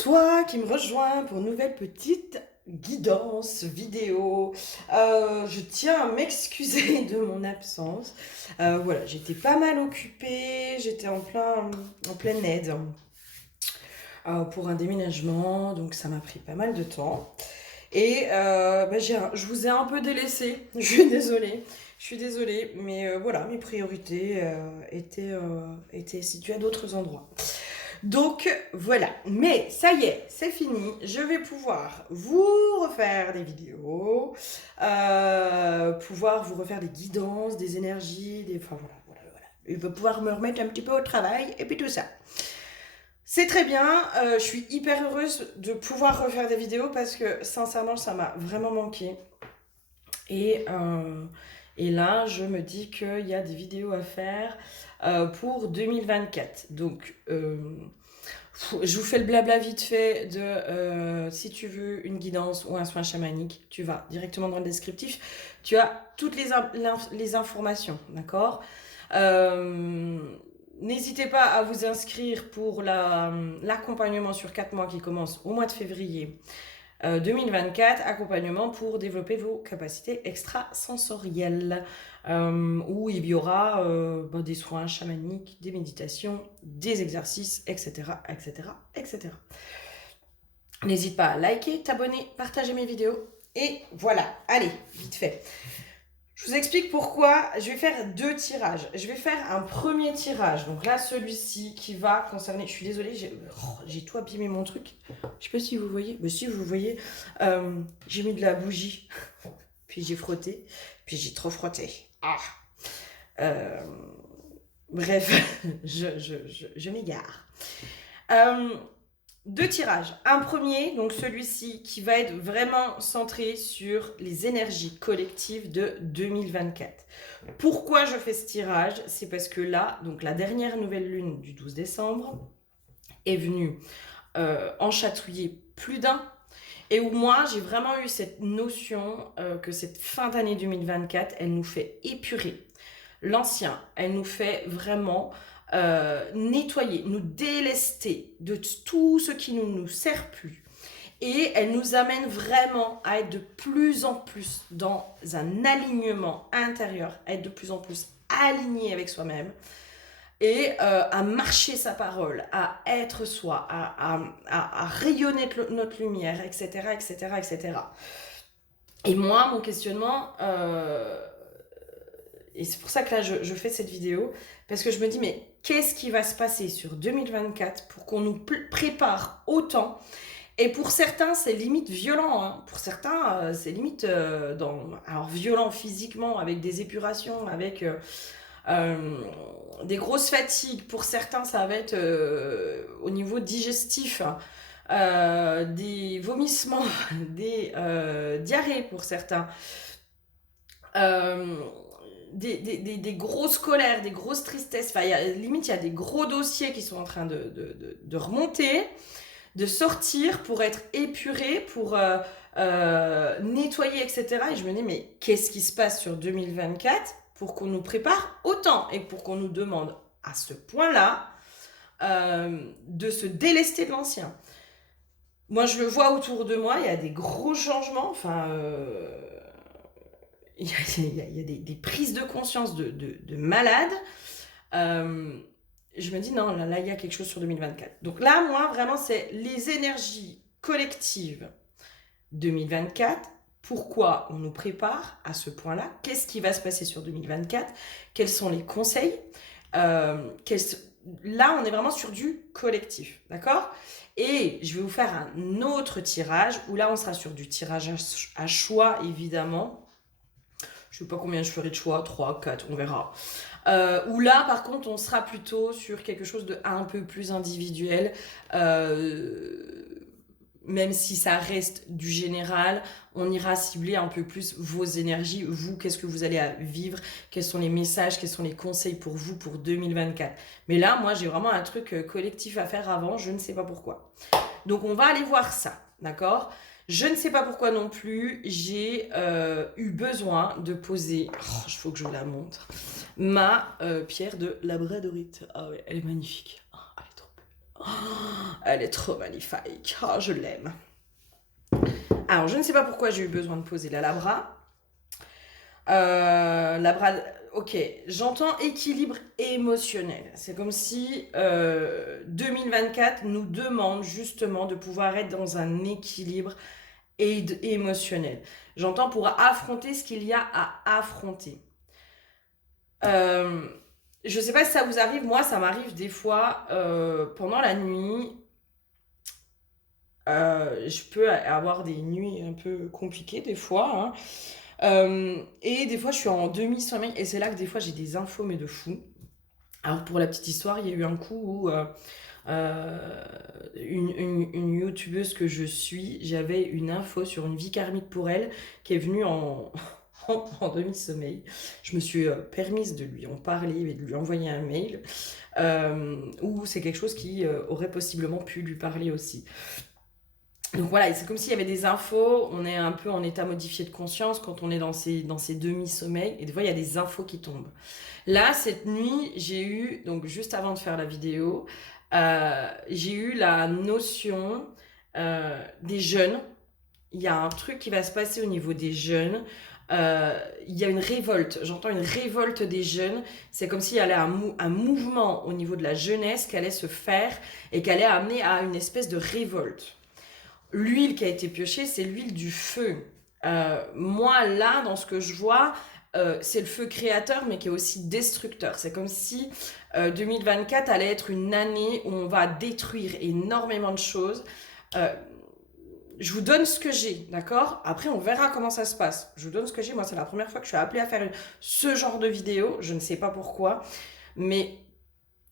toi qui me rejoins pour une nouvelle petite guidance vidéo. Je tiens à m'excuser de mon absence. Voilà, j'étais pas mal occupée, j'étais en pleine aide pour un déménagement, donc ça m'a pris pas mal de temps. Et je vous ai un peu délaissé, je suis désolée, mais voilà, mes priorités étaient situées à d'autres endroits. Donc voilà, mais ça y est, c'est fini. Je vais pouvoir vous refaire des vidéos, pouvoir vous refaire des guidances, des énergies, enfin voilà. Je vais pouvoir me remettre un petit peu au travail et puis tout ça. C'est très bien, je suis hyper heureuse de pouvoir refaire des vidéos parce que sincèrement ça m'a vraiment manqué. Et, euh, et là, je me dis qu'il y a des vidéos à faire pour 2024. Donc, je vous fais le blabla vite fait de si tu veux une guidance ou un soin chamanique, tu vas directement dans le descriptif. Tu as toutes les informations, d'accord. Euh, N'hésitez pas à vous inscrire pour l'accompagnement sur 4 mois qui commence au mois de février 2024, accompagnement pour développer vos capacités extrasensorielles, où il y aura des soins chamaniques, des méditations, des exercices, etc., etc., etc. N'hésite pas à liker, t'abonner, partager mes vidéos, et voilà, allez, vite fait. Je vous explique pourquoi. Je vais faire 2 tirages. Je vais faire un premier tirage. Donc là, celui-ci qui va concerner... Je suis désolée, j'ai tout abîmé mon truc. Je sais pas si vous voyez. Mais si vous voyez, j'ai mis de la bougie. Puis j'ai frotté. Puis j'ai trop frotté. Euh, Bref, je m'égare. 2 tirages. Un premier, donc celui-ci, qui va être vraiment centré sur les énergies collectives de 2024. Pourquoi je fais ce tirage? C'est parce que là, donc la dernière nouvelle lune du 12 décembre est venue en chatouiller plus d'un. Et où moi, j'ai vraiment eu cette notion que cette fin d'année 2024, elle nous fait épurer l'ancien. Elle nous fait vraiment nettoyer, nous délester de tout ce qui ne nous sert plus. Et elle nous amène vraiment à être de plus en plus dans un alignement intérieur, à être de plus en plus aligné avec soi-même et à marcher sa parole, à être soi, à rayonner notre lumière, etc., etc., etc. Et moi, mon questionnement, et c'est pour ça que là, je fais cette vidéo, parce que je me dis, mais qu'est-ce qui va se passer sur 2024 pour qu'on nous prépare autant? Et pour certains, c'est limite violent. Hein. Pour certains, c'est limite alors violent physiquement, avec des épurations, avec des grosses fatigues. Pour certains, ça va être au niveau digestif, des vomissements, des diarrhées pour certains. Euh, des grosses colères, des grosses tristesses. Enfin, limite, il y a des gros dossiers qui sont en train de remonter, de sortir pour être épurés, pour nettoyer, etc. Et je me dis, mais qu'est-ce qui se passe sur 2024 pour qu'on nous prépare autant et pour qu'on nous demande à ce point-là de se délester de l'ancien? Moi, je le vois autour de moi, il y a des gros changements. Enfin, il y a des prises de conscience de malades. Je me dis, non, là, il y a quelque chose sur 2024. Donc là, moi, vraiment, c'est les énergies collectives 2024. Pourquoi on nous prépare à ce point-là? Qu'est-ce qui va se passer sur 2024? Quels sont les conseils? Là, on est vraiment sur du collectif, d'accord? Et je vais vous faire un autre tirage, où là, on sera sur du tirage à choix, évidemment. Je ne sais pas combien je ferai de choix, 3, 4, on verra. Où là, par contre, on sera plutôt sur quelque chose de un peu plus individuel. Même si ça reste du général, on ira cibler un peu plus vos énergies. Vous, qu'est-ce que vous allez vivre? Quels sont les messages? Quels sont les conseils pour vous pour 2024? Mais là, moi, j'ai vraiment un truc collectif à faire avant. Je ne sais pas pourquoi. Donc, on va aller voir ça, d'accord? Je ne sais pas pourquoi non plus, j'ai eu besoin de poser, il faut que je vous la montre, ma pierre de labradorite. Ah ouais, elle est magnifique. Ah, elle est trop belle. Oh, elle est trop magnifique. Oh, je l'aime. Alors, je ne sais pas pourquoi j'ai eu besoin de poser la labra. Labra, ok, j'entends équilibre émotionnel. C'est comme si 2024 nous demande justement de pouvoir être dans un équilibre émotionnel. J'entends pour affronter ce qu'il y a à affronter. Je ne sais pas si ça vous arrive, moi ça m'arrive des fois pendant la nuit. Je peux avoir des nuits un peu compliquées des fois, hein. Et des fois je suis en demi-sommeil et c'est là que des fois j'ai des infos mais de fou. Alors pour la petite histoire, il y a eu un coup où une youtubeuse que je suis, j'avais une info sur une vie karmique pour elle qui est venue en demi-sommeil. Je me suis permise de lui en parler et de lui envoyer un mail où c'est quelque chose qui aurait possiblement pu lui parler aussi. Donc voilà, c'est comme s'il y avait des infos, on est un peu en état modifié de conscience quand on est dans ces demi-sommeils, et des fois il y a des infos qui tombent. Là, cette nuit, j'ai eu, donc juste avant de faire la vidéo, j'ai eu la notion des jeunes. Il y a un truc qui va se passer au niveau des jeunes. Il y a une révolte, j'entends une révolte des jeunes. C'est comme s'il y avait un mouvement au niveau de la jeunesse qui allait se faire et qui allait amener à une espèce de révolte. L'huile qui a été piochée, c'est l'huile du feu. Moi, là, dans ce que je vois, c'est le feu créateur, mais qui est aussi destructeur. C'est comme si 2024 allait être une année où on va détruire énormément de choses. Je vous donne ce que j'ai, d'accord? Après, on verra comment ça se passe. Je vous donne ce que j'ai. Moi, c'est la première fois que je suis appelée à faire ce genre de vidéo. Je ne sais pas pourquoi, mais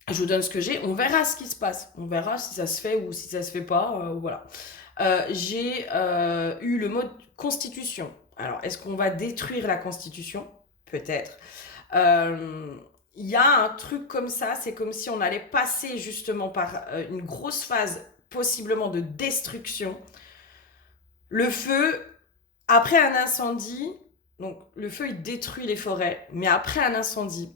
je vous donne ce que j'ai. On verra ce qui se passe. On verra si ça se fait ou si ça se fait pas. Voilà. J'ai eu le mot constitution. Alors, est-ce qu'on va détruire la constitution? Peut-être. Il y a un truc comme ça, c'est comme si on allait passer justement par une grosse phase possiblement de destruction. Le feu, après un incendie, donc le feu il détruit les forêts, mais après un incendie,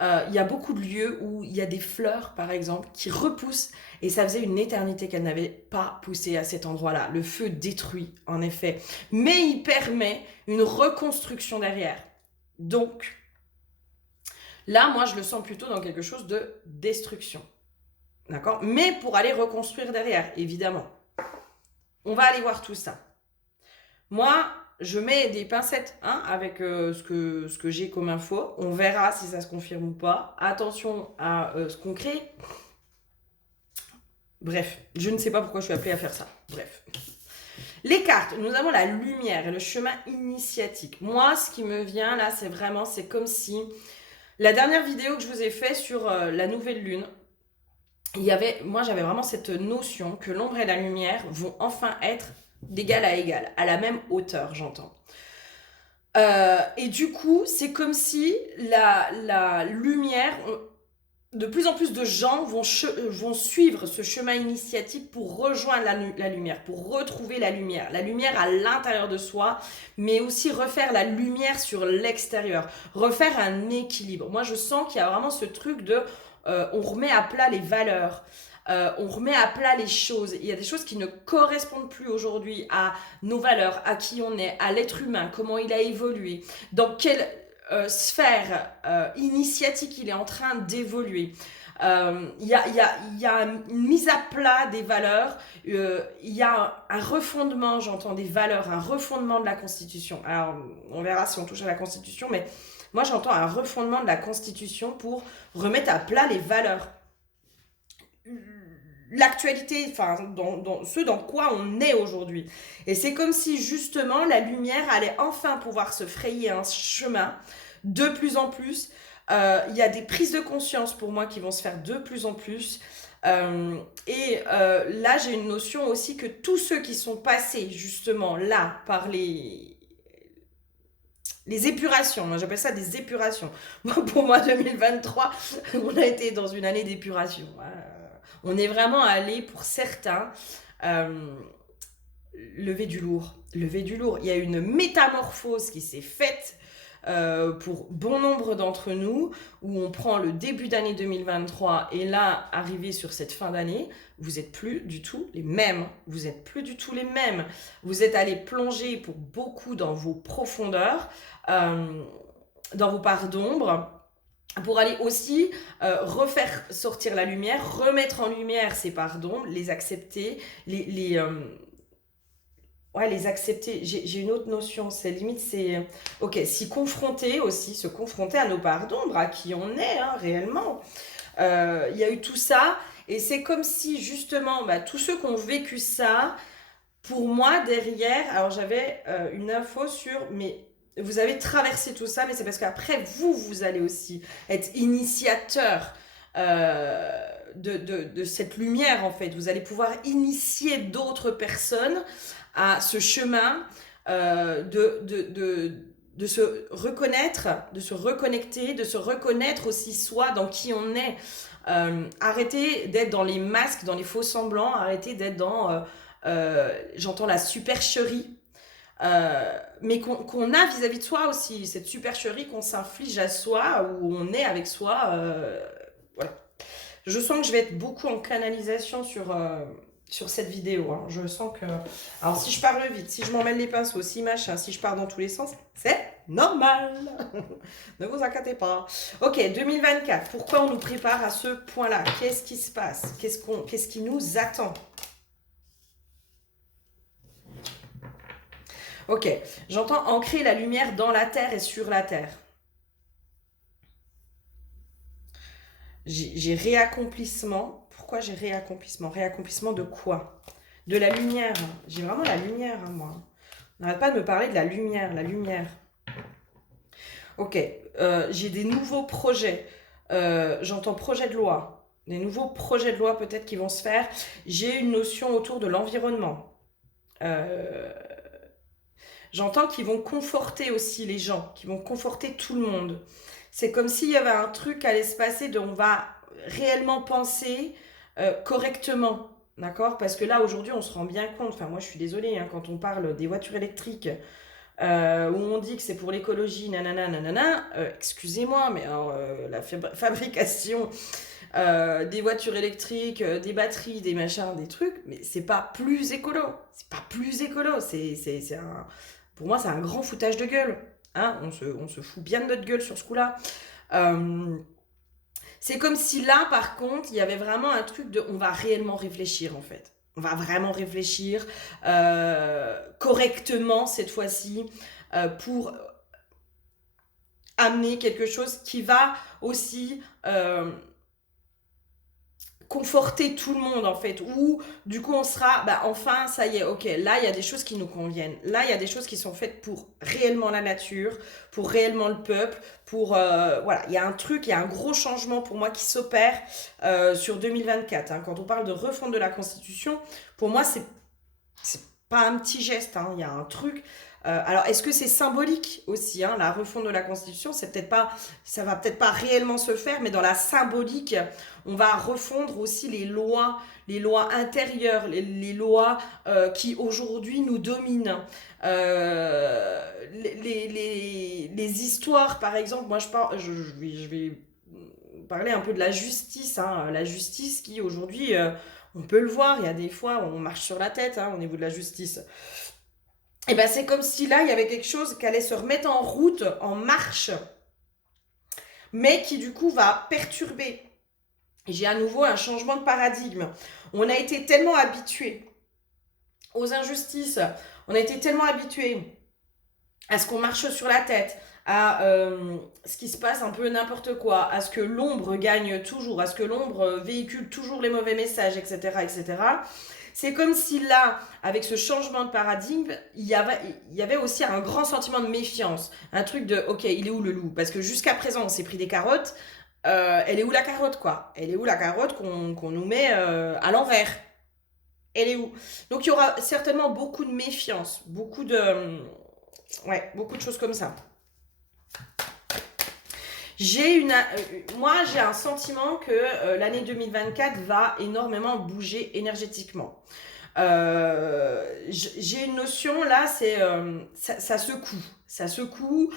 il y a beaucoup de lieux où il y a des fleurs, par exemple, qui repoussent. Et ça faisait une éternité qu'elles n'avaient pas poussé à cet endroit-là. Le feu détruit, en effet. Mais il permet une reconstruction derrière. Donc, là, moi, je le sens plutôt dans quelque chose de destruction. D'accord? Mais pour aller reconstruire derrière, évidemment. On va aller voir tout ça. Moi, je mets des pincettes avec ce que j'ai comme info. On verra si ça se confirme ou pas. Attention à ce qu'on crée. Bref, je ne sais pas pourquoi je suis appelée à faire ça. Bref. Les cartes, nous avons la lumière et le chemin initiatique. Moi, ce qui me vient là, c'est comme si la dernière vidéo que je vous ai fait sur la nouvelle lune, moi j'avais vraiment cette notion que l'ombre et la lumière vont enfin être d'égal à égal, à la même hauteur, j'entends. Et du coup, c'est comme si la lumière, de plus en plus de gens vont suivre ce chemin initiatique pour rejoindre la lumière, pour retrouver la lumière à l'intérieur de soi, mais aussi refaire la lumière sur l'extérieur, refaire un équilibre. Moi, je sens qu'il y a vraiment ce truc de on remet à plat les valeurs. On remet à plat les choses. Il y a des choses qui ne correspondent plus aujourd'hui à nos valeurs, à qui on est, à l'être humain, comment il a évolué, dans quelle sphère initiatique il est en train d'évoluer. Il y a une mise à plat des valeurs, il y a un refondement, j'entends des valeurs, un refondement de la Constitution. Alors, on verra si on touche à la Constitution, mais moi j'entends un refondement de la Constitution pour remettre à plat les valeurs. L'actualité, enfin, dans quoi on est aujourd'hui. Et c'est comme si justement la lumière allait enfin pouvoir se frayer un chemin de plus en plus. Il y a des prises de conscience pour moi qui vont se faire de plus en plus. Là, j'ai une notion aussi que tous ceux qui sont passés justement là par les épurations, moi j'appelle ça des épurations. Pour moi, 2023, on a été dans une année d'épuration. On est vraiment allé, pour certains, lever du lourd. Lever du lourd. Il y a une métamorphose qui s'est faite pour bon nombre d'entre nous, où on prend le début d'année 2023 et là, arrivé sur cette fin d'année, vous n'êtes plus du tout les mêmes. Vous n'êtes plus du tout les mêmes. Vous êtes allés plonger pour beaucoup dans vos profondeurs, dans vos parts d'ombre, pour aller aussi refaire sortir la lumière, remettre en lumière ces parts d'ombre, les accepter, les accepter. J'ai une autre notion, c'est limite, c'est... Ok, s'y confronter aussi, se confronter à nos parts d'ombre, à qui on est réellement. Il y a eu tout ça, et c'est comme si justement, tous ceux qui ont vécu ça, pour moi, derrière, alors j'avais une info sur... mais vous avez traversé tout ça, mais c'est parce qu'après, vous allez aussi être initiateur de cette lumière, en fait. Vous allez pouvoir initier d'autres personnes à ce chemin de se reconnaître, de se reconnecter, de se reconnaître aussi soi, dans qui on est. Arrêtez d'être dans les masques, dans les faux semblants, arrêtez d'être dans, j'entends la supercherie, mais qu'on a vis-à-vis de soi aussi, cette supercherie qu'on s'inflige à soi, où on est avec soi. Voilà. Je sens que je vais être beaucoup en canalisation sur cette vidéo. Je sens que... Alors, si je parle vite, si je m'emmêle les pinceaux, si machin, si je pars dans tous les sens, c'est normal. Ne vous inquiétez pas. Ok, 2024. Pourquoi on nous prépare à ce point-là? Qu'est-ce qui se passe? Qu'est-ce qui nous attend? Ok, j'entends ancrer la lumière dans la terre et sur la terre. J'ai réaccomplissement. Pourquoi j'ai réaccomplissement? Réaccomplissement de quoi? De la lumière. J'ai vraiment la lumière, moi. On n'arrête pas de me parler de la lumière, la lumière. Ok, j'ai des nouveaux projets. J'entends projet de loi. Des nouveaux projets de loi peut-être qui vont se faire. J'ai une notion autour de l'environnement. J'entends qu'ils vont conforter aussi les gens, qu'ils vont conforter tout le monde. C'est comme s'il y avait un truc qui allait se passer dont on va réellement penser correctement. D'accord? Parce que là, aujourd'hui, on se rend bien compte, enfin moi je suis désolée, quand on parle des voitures électriques, où on dit que c'est pour l'écologie, nanana, nanana, excusez-moi, mais alors, la fabrication des voitures électriques, des batteries, des machins, des trucs, mais c'est pas plus écolo. C'est pas plus écolo, c'est un... Pour moi, c'est un grand foutage de gueule. On se fout bien de notre gueule sur ce coup-là. C'est comme si là, par contre, il y avait vraiment un truc de... On va réellement réfléchir, en fait. On va vraiment réfléchir correctement, cette fois-ci, pour amener quelque chose qui va aussi... conforter tout le monde en fait, où du coup on sera, enfin ça y est, ok, là il y a des choses qui nous conviennent, là il y a des choses qui sont faites pour réellement la nature, pour réellement le peuple, pour, voilà, il y a un truc, il y a un gros changement pour moi qui s'opère sur 2024, quand on parle de refonte de la Constitution, pour moi c'est pas un petit geste, il y a un truc. Alors, est-ce que c'est symbolique aussi, la refonte de la Constitution, ça va peut-être pas réellement se faire, mais dans la symbolique, on va refondre aussi les lois intérieures, les lois qui aujourd'hui nous dominent. Les histoires, par exemple, moi je vais parler un peu de la justice, la justice qui aujourd'hui, on peut le voir, il y a des fois on marche sur la tête au niveau de la justice. Et c'est comme si là, il y avait quelque chose qui allait se remettre en route, en marche, mais qui du coup va perturber. J'ai à nouveau un changement de paradigme. On a été tellement habitués aux injustices, on a été tellement habitués à ce qu'on marche sur la tête, à ce qui se passe un peu n'importe quoi, à ce que l'ombre gagne toujours, à ce que l'ombre véhicule toujours les mauvais messages, etc., etc. C'est comme si là, avec ce changement de paradigme, il y avait aussi un grand sentiment de méfiance. Un truc de, ok, il est où le loup? Parce que jusqu'à présent, on s'est pris des carottes. Elle est où la carotte, quoi? Elle est où la carotte qu'on nous met à l'envers? Elle est où? Donc, il y aura certainement beaucoup de méfiance. Beaucoup de choses comme ça. Moi, j'ai un sentiment que l'année 2024 va énormément bouger énergétiquement. J'ai une notion là, c'est ça secoue. Ça secoue.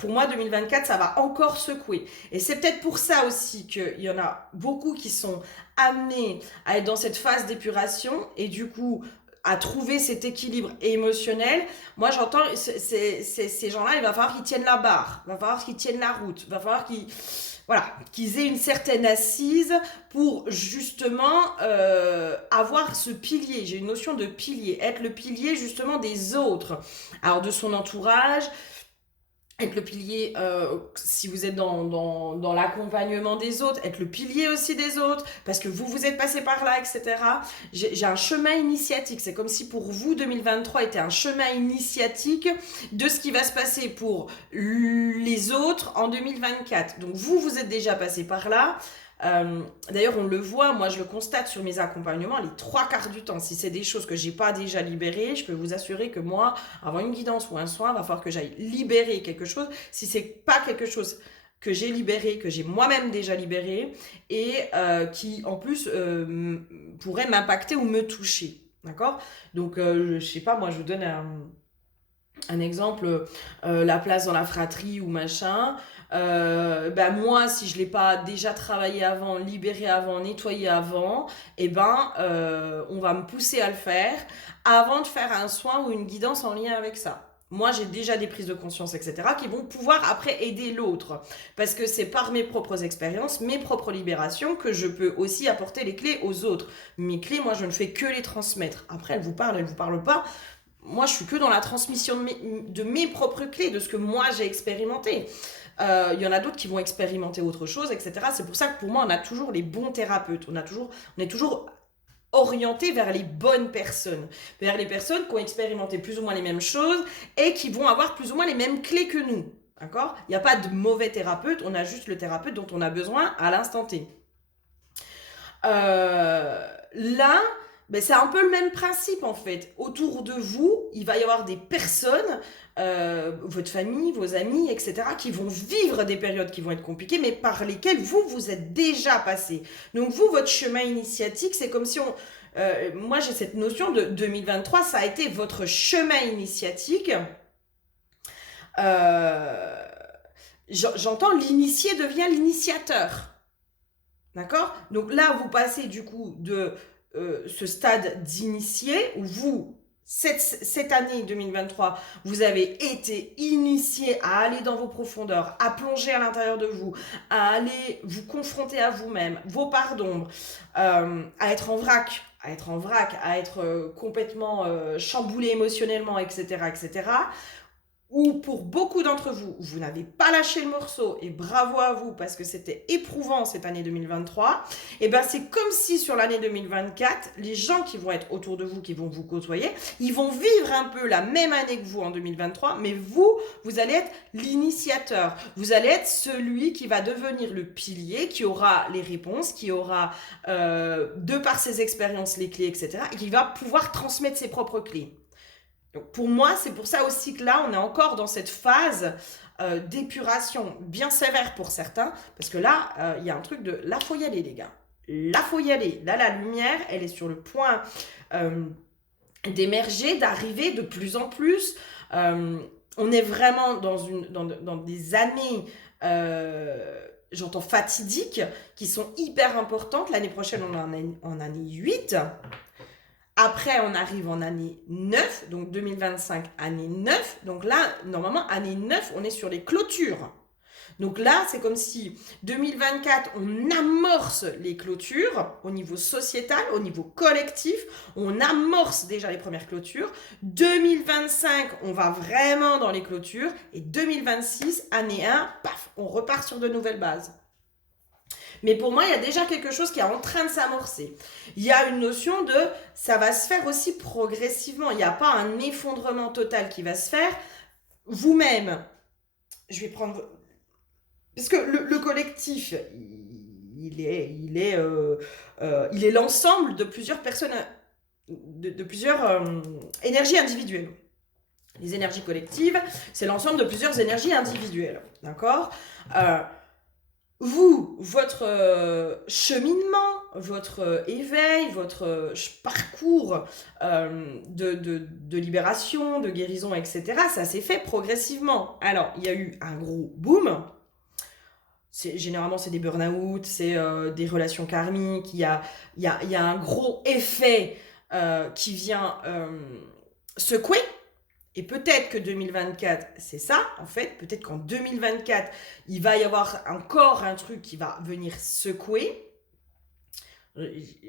pour moi, 2024, ça va encore secouer. Et c'est peut-être pour ça aussi qu'il y en a beaucoup qui sont amenés à être dans cette phase d'épuration et du coup à trouver cet équilibre émotionnel. Moi, j'entends ces gens-là, il va falloir qu'ils tiennent la barre, il va falloir qu'ils tiennent la route, il va falloir qu'ils aient une certaine assise pour justement avoir ce pilier. J'ai une notion de pilier, être le pilier justement des autres, alors de son entourage, être le pilier, si vous êtes dans l'accompagnement des autres, être le pilier aussi des autres, parce que vous êtes passé par là, etc. J'ai un chemin initiatique. C'est comme si pour vous, 2023 était un chemin initiatique de ce qui va se passer pour les autres en 2024. Donc vous êtes déjà passé par là. D'ailleurs, on le voit, moi je le constate sur mes accompagnements, les 3/4 du temps, si c'est des choses que j'ai pas déjà libérées, je peux vous assurer que moi, avant une guidance ou un soin, il va falloir que j'aille libérer quelque chose. Si c'est pas quelque chose que j'ai libéré, que j'ai moi-même déjà libéré, et qui en plus pourrait m'impacter ou me toucher. D'accord? Donc, je sais pas, moi je vous donne un exemple, la place dans la fratrie ou machin. Moi, si je l'ai pas déjà travaillé avant, libéré avant, nettoyé avant, on va me pousser à le faire avant de faire un soin ou une guidance en lien avec ça. Moi, j'ai déjà des prises de conscience, etc., qui vont pouvoir après aider l'autre. Parce que c'est par mes propres expériences, mes propres libérations, que je peux aussi apporter les clés aux autres. Mes clés, moi, je ne fais que les transmettre. Après, elles vous parlent pas. Moi, je suis que dans la transmission de mes propres clés, de ce que moi, j'ai expérimenté. Il y en a d'autres qui vont expérimenter autre chose, etc. C'est pour ça que pour moi, on a toujours les bons thérapeutes. On est toujours orienté vers les bonnes personnes, vers les personnes qui ont expérimenté plus ou moins les mêmes choses et qui vont avoir plus ou moins les mêmes clés que nous. D'accord? Il n'y a pas de mauvais thérapeute, on a juste le thérapeute dont on a besoin à l'instant T. Là, c'est un peu le même principe en fait. Autour de vous, il va y avoir des personnes, votre famille, vos amis, etc., qui vont vivre des périodes qui vont être compliquées, mais par lesquelles vous êtes déjà passé. Donc vous, votre chemin initiatique, c'est comme si moi j'ai cette notion de 2023, ça a été votre chemin initiatique. J'entends l'initié devient l'initiateur. D'accord? Donc là, vous passez du coup de ce stade d'initié où vous, cette année 2023, vous avez été initié à aller dans vos profondeurs, à plonger à l'intérieur de vous, à aller vous confronter à vous-même, vos parts d'ombre, à être en vrac, à être complètement chamboulé émotionnellement, etc., etc., ou pour beaucoup d'entre vous, vous n'avez pas lâché le morceau, et bravo à vous parce que c'était éprouvant cette année 2023, et c'est comme si sur l'année 2024, les gens qui vont être autour de vous, qui vont vous côtoyer, ils vont vivre un peu la même année que vous en 2023, mais vous allez être l'initiateur, vous allez être celui qui va devenir le pilier, qui aura les réponses, qui aura, de par ses expériences, les clés, etc., et qui va pouvoir transmettre ses propres clés. Donc pour moi, c'est pour ça aussi que là, on est encore dans cette phase d'épuration bien sévère pour certains, parce que là, il y a un truc de là, faut y aller, les gars. Là, faut y aller. Là, la lumière, elle est sur le point d'émerger, d'arriver de plus en plus. On est vraiment dans des années, j'entends fatidiques, qui sont hyper importantes. L'année prochaine, on est en année 8. Après, on arrive en année 9, donc 2025, année 9. Donc là, normalement, année 9, on est sur les clôtures. Donc là, c'est comme si 2024, on amorce les clôtures au niveau sociétal, au niveau collectif. On amorce déjà les premières clôtures. 2025, on va vraiment dans les clôtures. Et 2026, année 1, paf, on repart sur de nouvelles bases. Mais pour moi, il y a déjà quelque chose qui est en train de s'amorcer. Il y a une notion de ça va se faire aussi progressivement. Il n'y a pas un effondrement total qui va se faire. Vous-même, je vais prendre... Parce que le collectif, il est l'ensemble de plusieurs personnes, de plusieurs énergies individuelles. Les énergies collectives, c'est l'ensemble de plusieurs énergies individuelles. D'accord ? Vous, votre cheminement, votre éveil, votre parcours de libération, de guérison, etc., ça s'est fait progressivement. Alors, il y a eu un gros boom. Généralement, c'est des burn-out, c'est des relations karmiques. Il y a un gros effet qui vient secouer. Et peut-être que 2024, c'est ça, en fait. Peut-être qu'en 2024, il va y avoir encore un truc qui va venir secouer.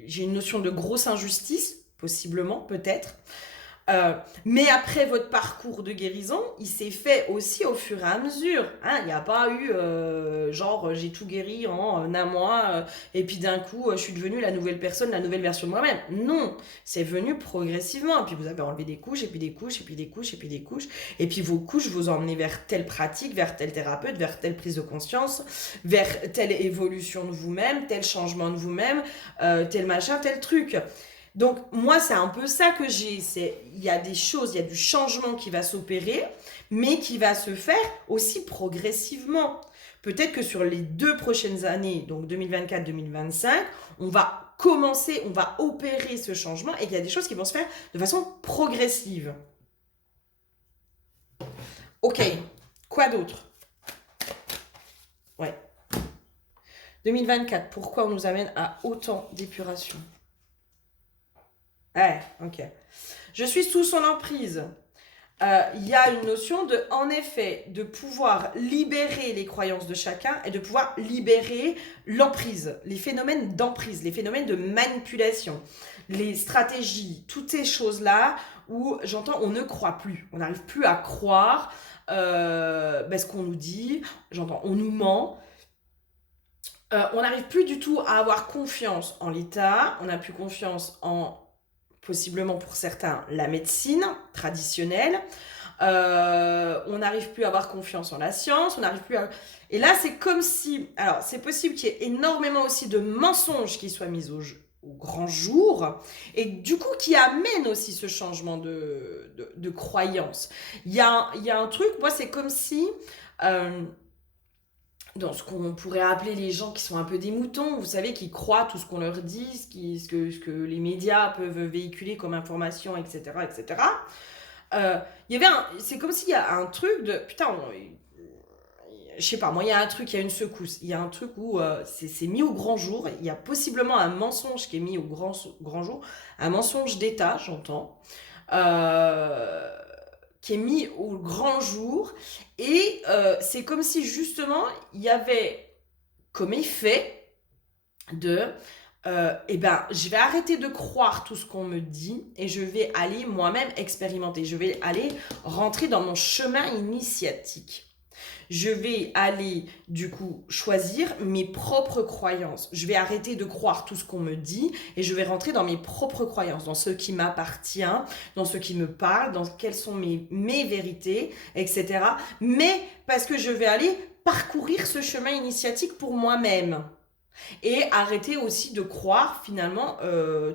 J'ai une notion de grosse injustice, possiblement, peut-être. Mais après votre parcours de guérison, il s'est fait aussi au fur et à mesure. Hein, il n'y a pas eu genre j'ai tout guéri en un mois et puis d'un coup je suis devenue la nouvelle personne, la nouvelle version de moi-même. Non, c'est venu progressivement. Et puis vous avez enlevé des couches et puis des couches et puis des couches et puis des couches. Et puis vos couches vous emmenez vers telle pratique, vers tel thérapeute, vers telle prise de conscience, vers telle évolution de vous-même, tel changement de vous-même, tel machin, tel truc. Donc moi c'est un peu ça que j'ai, il y a des choses, il y a du changement qui va s'opérer, mais qui va se faire aussi progressivement. Peut-être que sur les 2 prochaines années, donc 2024-2025, on va commencer, on va opérer ce changement et qu'il y a des choses qui vont se faire de façon progressive. Ok, quoi d'autre? Ouais. 2024, pourquoi on nous amène à autant d'épuration? Ouais, ok. Je suis sous son emprise. Il y a une notion de, en effet, de pouvoir libérer les croyances de chacun et de pouvoir libérer l'emprise, les phénomènes d'emprise, les phénomènes de manipulation, les stratégies, toutes ces choses-là où, j'entends, on ne croit plus. On n'arrive plus à croire ce qu'on nous dit. J'entends, on nous ment. On n'arrive plus du tout à avoir confiance en l'État. On n'a plus confiance en possiblement pour certains, la médecine traditionnelle. On n'arrive plus à avoir confiance en la science, on n'arrive plus à... Et là, c'est comme si... Alors, c'est possible qu'il y ait énormément aussi de mensonges qui soient mis au grand jour, et du coup, qui amènent aussi ce changement de croyance. Il y a un truc, moi, c'est comme si... dans ce qu'on pourrait appeler les gens qui sont un peu des moutons, vous savez, qui croient tout ce qu'on leur dit, ce que les médias peuvent véhiculer comme information, etc., etc. C'est comme s'il y a un truc de... Putain, je sais pas, moi, il y a un truc, il y a une secousse. Il y a un truc où c'est mis au grand jour. Il y a possiblement un mensonge qui est mis au grand jour. Un mensonge d'État, j'entends. Qui est mis au grand jour. Et c'est comme si, justement, il y avait comme effet de... je vais arrêter de croire tout ce qu'on me dit et je vais aller moi-même expérimenter. Je vais aller rentrer dans mon chemin initiatique. Je vais aller, du coup, choisir mes propres croyances. Je vais arrêter de croire tout ce qu'on me dit et je vais rentrer dans mes propres croyances, dans ce qui m'appartient, dans ce qui me parle, dans quelles sont mes vérités, etc. Mais parce que je vais aller parcourir ce chemin initiatique pour moi-même. Et arrêter aussi de croire, finalement,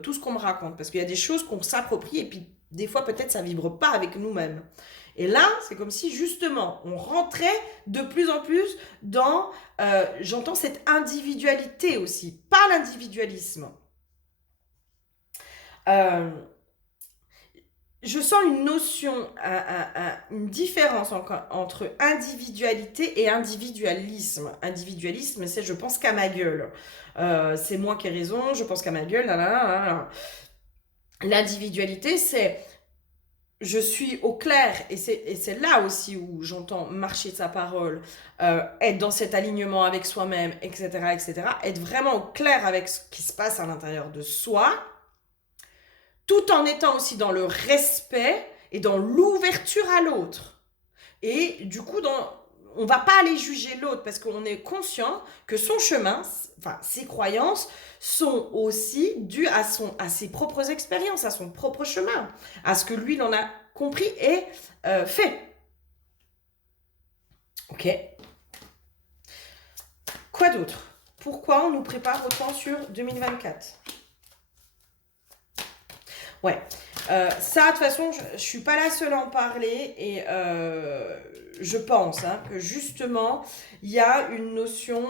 tout ce qu'on me raconte. Parce qu'il y a des choses qu'on s'approprie et puis, des fois, peut-être, ça ne vibre pas avec nous-mêmes. Et là, c'est comme si justement, on rentrait de plus en plus dans, j'entends cette individualité aussi, pas l'individualisme. Je sens une notion, une différence entre individualité et individualisme. Individualisme, c'est je pense qu'à ma gueule. C'est moi qui ai raison, je pense qu'à ma gueule. L'individualité, c'est... Je suis au clair, et c'est là aussi où j'entends marcher sa parole, être dans cet alignement avec soi-même, etc., etc., être vraiment au clair avec ce qui se passe à l'intérieur de soi, tout en étant aussi dans le respect et dans l'ouverture à l'autre. Et du coup, on ne va pas aller juger l'autre parce qu'on est conscient que son chemin, enfin ses croyances, sont aussi dues à ses propres expériences, à son propre chemin, à ce que lui, il en a compris et fait. Ok. Quoi d'autre? Pourquoi on nous prépare autant sur 2024? Ouais. Ça, de toute façon, je suis pas la seule à en parler et je pense que justement, il y a une notion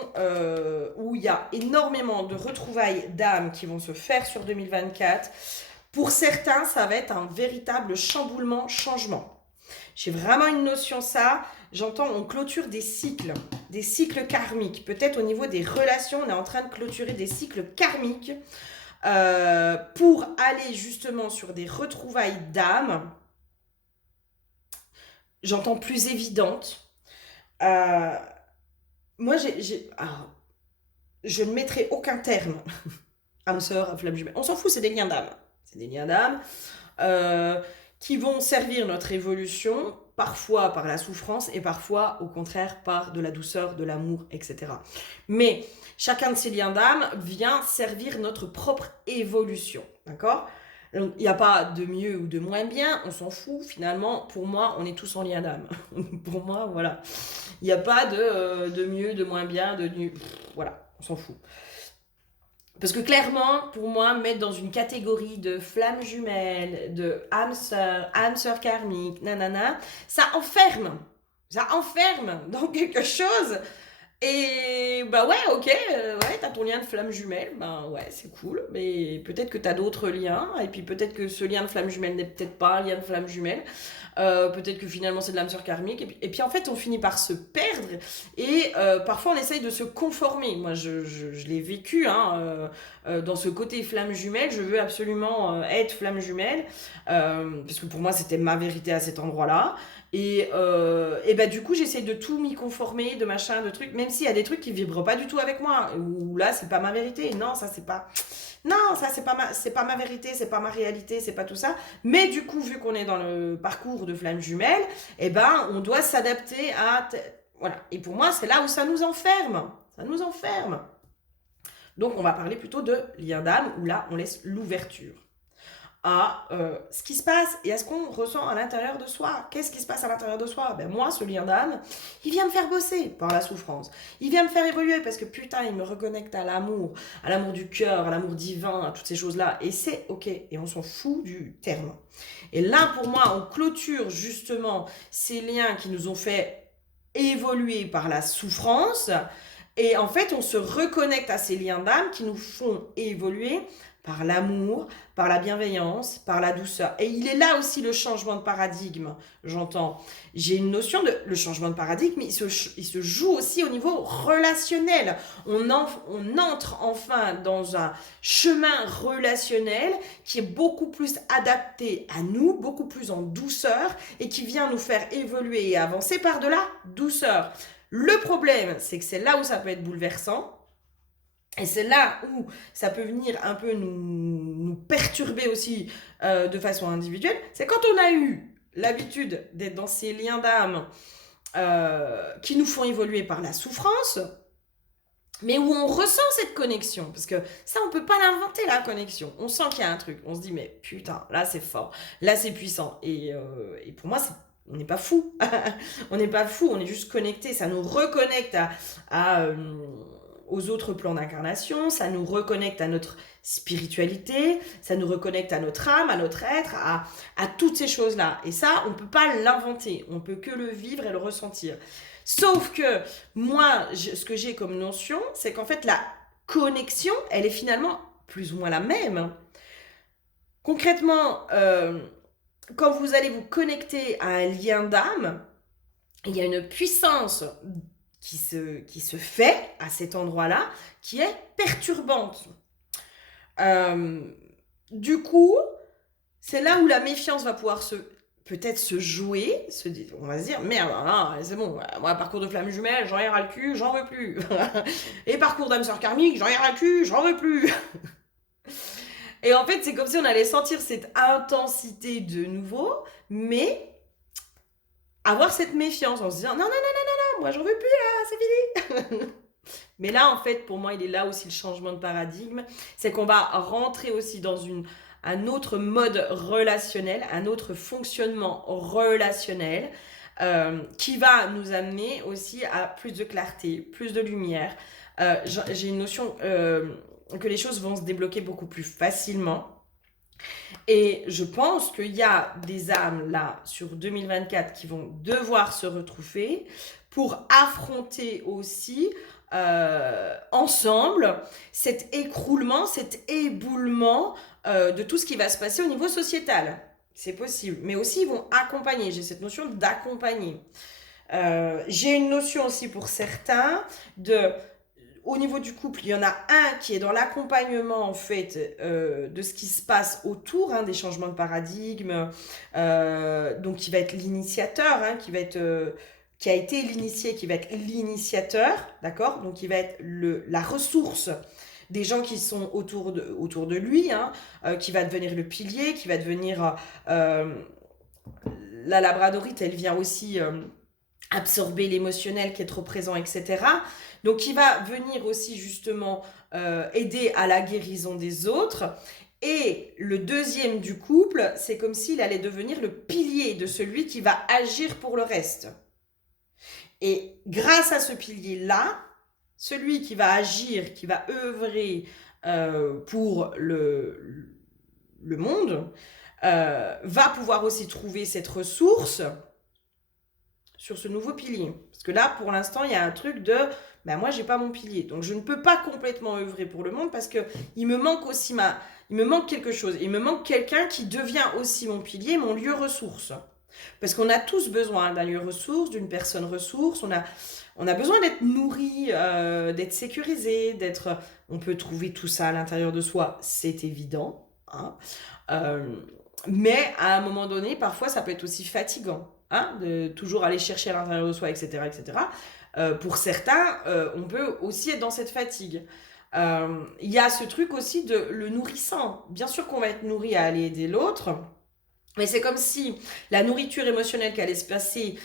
où il y a énormément de retrouvailles d'âmes qui vont se faire sur 2024. Pour certains, ça va être un véritable chamboulement, changement. J'ai vraiment une notion ça. J'entends, on clôture des cycles karmiques. Peut-être au niveau des relations, on est en train de clôturer des cycles karmiques pour aller justement sur des retrouvailles d'âme. J'entends plus évidente. Euh, moi, je ne mettrai aucun terme âme sœur, à flamme jumelle. On s'en fout, c'est des liens d'âme. C'est des liens d'âme euh, qui vont servir notre évolution, parfois par la souffrance et parfois, au contraire, par de la douceur, de l'amour, etc. Mais chacun de ces liens d'âme vient servir notre propre évolution. D'accord ? Donc, il n'y a pas de mieux ou de moins bien, on s'en fout. Finalement, pour moi, on est tous en lien d'âme. Pour moi, voilà. Il n'y a pas de mieux, de moins bien, voilà, on s'en fout. Parce que clairement, pour moi, mettre dans une catégorie de flamme jumelle, de âme sœur karmique, nanana, ça enferme. Ça enferme dans quelque chose. Et bah ouais, ok, ouais, t'as ton lien de flamme jumelle, bah ouais, c'est cool. Mais peut-être que t'as d'autres liens, et puis peut-être que ce lien de flamme jumelle n'est peut-être pas un lien de flamme jumelle. Peut-être que finalement c'est de l'âme sœur karmique. Et puis en fait, on finit par se perdre. Et parfois, on essaye de se conformer. Moi, je l'ai vécu dans ce côté flamme jumelle. Je veux absolument être flamme jumelle. Parce que pour moi, c'était ma vérité à cet endroit-là. Et bah, du coup, j'essaye de tout m'y conformer, de machin, de trucs. Même s'il y a des trucs qui vibrent pas du tout avec moi. Ou là, c'est pas ma vérité. Non, ça, c'est pas. Non, ça c'est pas ma vérité, c'est pas ma réalité, c'est pas tout ça. Mais du coup, vu qu'on est dans le parcours de flamme jumelle, eh ben, on doit s'adapter à voilà. Et pour moi, c'est là où ça nous enferme. Ça nous enferme. Donc, on va parler plutôt de lien d'âme où là, on laisse l'ouverture à ce qui se passe et à ce qu'on ressent à l'intérieur de soi. Qu'est-ce qui se passe à l'intérieur de soi? Ben moi, ce lien d'âme, il vient me faire bosser par la souffrance. Il vient me faire évoluer parce que putain, il me reconnecte à l'amour du cœur, à l'amour divin, à toutes ces choses-là. Et c'est ok. Et on s'en fout du terme. Et là, pour moi, on clôture justement ces liens qui nous ont fait évoluer par la souffrance. Et en fait, on se reconnecte à ces liens d'âme qui nous font évoluer par l'amour, par la bienveillance, par la douceur. Et il est là aussi le changement de paradigme, j'entends. J'ai une notion de le changement de paradigme, il se joue aussi au niveau relationnel. On entre enfin dans un chemin relationnel qui est beaucoup plus adapté à nous, beaucoup plus en douceur et qui vient nous faire évoluer et avancer par de la douceur. Le problème, c'est que c'est là où ça peut être bouleversant. Et c'est là où ça peut venir un peu nous perturber aussi de façon individuelle. C'est quand on a eu l'habitude d'être dans ces liens d'âme qui nous font évoluer par la souffrance, mais où on ressent cette connexion. Parce que ça, on ne peut pas l'inventer, la connexion. On sent qu'il y a un truc. On se dit, mais putain, là c'est fort, là c'est puissant. Et pour moi, on n'est pas fou. On n'est pas fou, on est juste connecté. Ça nous reconnecte aux autres plans d'incarnation, ça nous reconnecte à notre spiritualité, ça nous reconnecte à notre âme, à notre être, à toutes ces choses-là. Et ça, on ne peut pas l'inventer, on peut que le vivre et le ressentir. Sauf que moi, ce que j'ai comme notion, c'est qu'en fait, la connexion, elle est finalement plus ou moins la même. Concrètement, quand vous allez vous connecter à un lien d'âme, il y a une puissance qui se fait à cet endroit-là, qui est perturbante. Du coup, c'est là où la méfiance va pouvoir peut-être se jouer, on va se dire, merde, c'est bon, moi, parcours de flamme jumelle, j'en ai ras le cul, j'en veux plus. Et parcours d'âme sœur karmique, j'en ai ras le cul, j'en veux plus. Et en fait, c'est comme si on allait sentir cette intensité de nouveau, mais avoir cette méfiance en se disant, non, moi j'en veux plus là, c'est fini. Mais là, en fait, pour moi, il est là aussi le changement de paradigme. C'est qu'on va rentrer aussi dans un autre mode relationnel, un autre fonctionnement relationnel qui va nous amener aussi à plus de clarté, plus de lumière. J'ai une notion que les choses vont se débloquer beaucoup plus facilement. Et je pense qu'il y a des âmes là sur 2024 qui vont devoir se retrouver pour affronter aussi ensemble cet écroulement, cet éboulement de tout ce qui va se passer au niveau sociétal. C'est possible. Mais aussi, ils vont accompagner. J'ai cette notion d'accompagner. J'ai une notion aussi pour certains de au niveau du couple, il y en a un qui est dans l'accompagnement en fait de ce qui se passe autour des changements de paradigme, donc qui va être l'initiateur, qui a été l'initié, qui va être l'initiateur, d'accord. Donc qui va être la ressource des gens qui sont autour de lui, qui va devenir le pilier, qui va devenir la labradorite, elle vient aussi absorber l'émotionnel qui est trop présent, etc. Donc, il va venir aussi justement aider à la guérison des autres. Et le deuxième du couple, c'est comme s'il allait devenir le pilier de celui qui va agir pour le reste. Et grâce à ce pilier-là, celui qui va agir, qui va œuvrer pour le monde, va pouvoir aussi trouver cette ressource sur ce nouveau pilier. Parce que là, pour l'instant, il y a un truc de ben moi, j'ai pas mon pilier. Donc, je ne peux pas complètement œuvrer pour le monde parce que il me manque aussi il me manque quelque chose. Il me manque quelqu'un qui devient aussi mon pilier, mon lieu ressource. Parce qu'on a tous besoin d'un lieu ressource, d'une personne ressource. On a besoin d'être nourri, d'être sécurisé, on peut trouver tout ça à l'intérieur de soi, c'est évident. Mais à un moment donné, parfois, ça peut être aussi fatigant. De toujours aller chercher à l'intérieur de soi, etc. etc. Pour certains, on peut aussi être dans cette fatigue. Il y a ce truc aussi de le nourrissant. Bien sûr qu'on va être nourri à aller aider l'autre, mais c'est comme si la nourriture émotionnelle qui allait se passer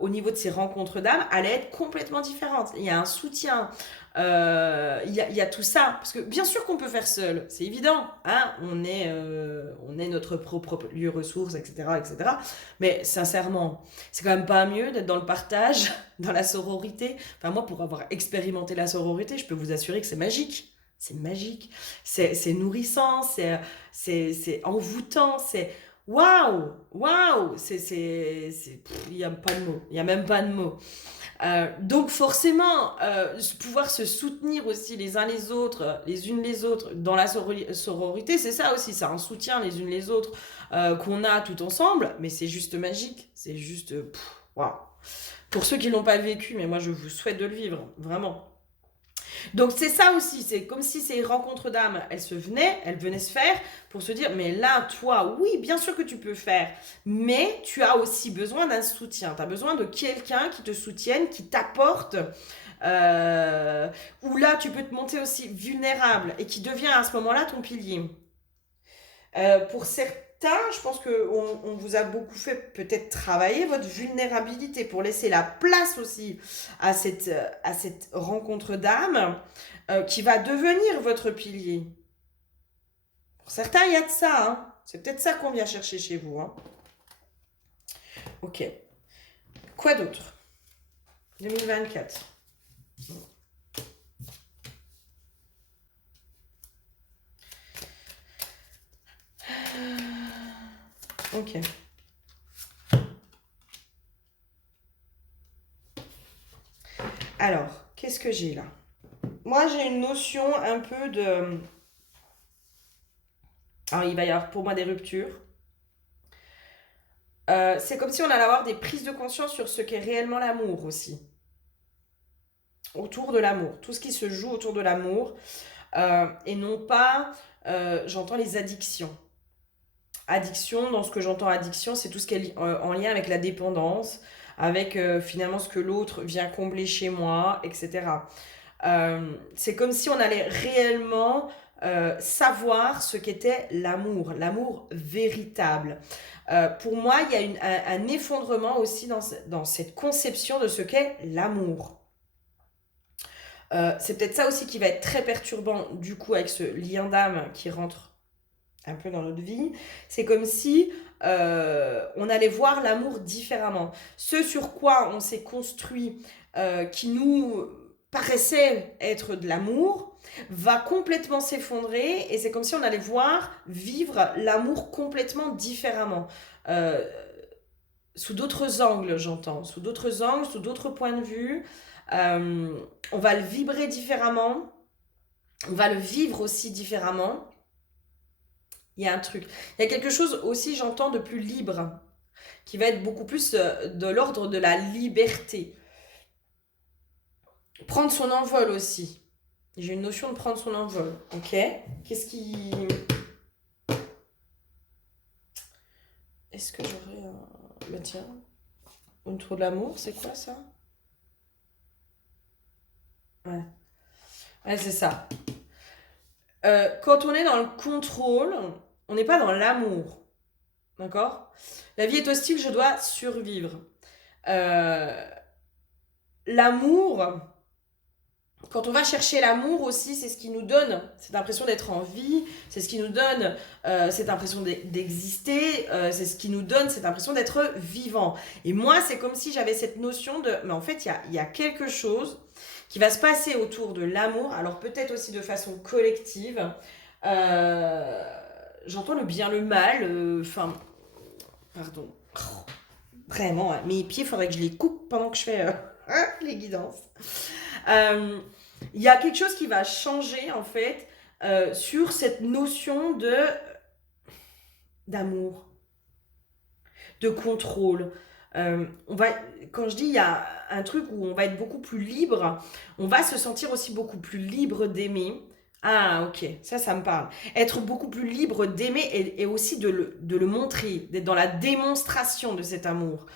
au niveau de ces rencontres d'âme allait être complètement différente. Il y a un soutien, il y a tout ça. Parce que bien sûr qu'on peut faire seul, c'est évident. On est notre propre lieu ressource, etc., etc. Mais sincèrement, c'est quand même pas mieux d'être dans le partage, dans la sororité. Enfin, moi, pour avoir expérimenté la sororité, je peux vous assurer que c'est magique. C'est magique. C'est nourrissant, c'est envoûtant, c'est... Waouh, waouh, il n'y a pas de mots, il n'y a même pas de mots. Donc forcément, pouvoir se soutenir aussi les uns les autres, les unes les autres dans la sororité, c'est ça aussi, c'est un soutien les unes les autres qu'on a tout ensemble, mais c'est juste magique, c'est juste, waouh. Pour ceux qui l'ont pas vécu, mais moi je vous souhaite de le vivre, vraiment. Donc c'est ça aussi, c'est comme si ces rencontres d'âmes, elles venaient se faire pour se dire, mais là, toi, oui, bien sûr que tu peux faire, mais tu as aussi besoin d'un soutien, tu as besoin de quelqu'un qui te soutienne, qui t'apporte, où là, tu peux te monter aussi vulnérable et qui devient à ce moment-là ton pilier. Pour certains, je pense qu'on vous a beaucoup fait peut-être travailler votre vulnérabilité pour laisser la place aussi à cette rencontre d'âme qui va devenir votre pilier. Pour certains, il y a de ça. C'est peut-être ça qu'on vient chercher chez vous. Ok. Quoi d'autre 2024. Ok. Alors, qu'est-ce que j'ai là? Moi, j'ai une notion un peu de... Alors, il va y avoir pour moi des ruptures. C'est comme si on allait avoir des prises de conscience sur ce qu'est réellement l'amour aussi. Autour de l'amour. Tout ce qui se joue autour de l'amour. Et non pas, j'entends les addictions. Addiction, dans ce que j'entends addiction, c'est tout ce qui est en lien avec la dépendance, avec finalement ce que l'autre vient combler chez moi, etc. C'est comme si on allait réellement savoir ce qu'était l'amour véritable. Pour moi, il y a un effondrement aussi dans cette conception de ce qu'est l'amour. C'est peut-être ça aussi qui va être très perturbant du coup avec ce lien d'âme qui rentre un peu dans notre vie. C'est comme si on allait voir l'amour différemment. Ce sur quoi on s'est construit, qui nous paraissait être de l'amour, va complètement s'effondrer et c'est comme si on allait voir vivre l'amour complètement différemment. Euh, Sous d'autres angles, j'entends, sous d'autres angles, sous d'autres points de vue. Euh, on va le vibrer différemment, on va le vivre aussi différemment. Il y a un truc. Il y a quelque chose aussi, j'entends, de plus libre, qui va être beaucoup plus de l'ordre de la liberté. Prendre son envol aussi. J'ai une notion de prendre son envol, ok. Qu'est-ce qui... Est-ce que j'aurais un... Bah tiens, autour de l'amour, c'est quoi ça? Ouais, ouais c'est ça. Quand on est dans le contrôle, on n'est pas dans l'amour, d'accord? La vie est hostile, je dois survivre. Euh, L'amour, quand on va chercher l'amour aussi, c'est ce qui nous donne cette impression d'être en vie, c'est ce qui nous donne cette impression d'exister, c'est ce qui nous donne cette impression d'être vivant. Et moi, c'est comme si j'avais cette notion de... Mais en fait, il y a quelque chose qui va se passer autour de l'amour, alors peut-être aussi de façon collective. J'entends le bien, le mal, enfin... pardon. Vraiment, hein, mes pieds, il faudrait que je les coupe pendant que je fais les guidances. Il y a quelque chose qui va changer en fait sur cette notion de d'amour, de contrôle. On va, quand je dis il y a un truc où on va être beaucoup plus libre, on va se sentir aussi beaucoup plus libre d'aimer. Ah ok, ça me parle. Être beaucoup plus libre d'aimer et aussi de le montrer, d'être dans la démonstration de cet amour.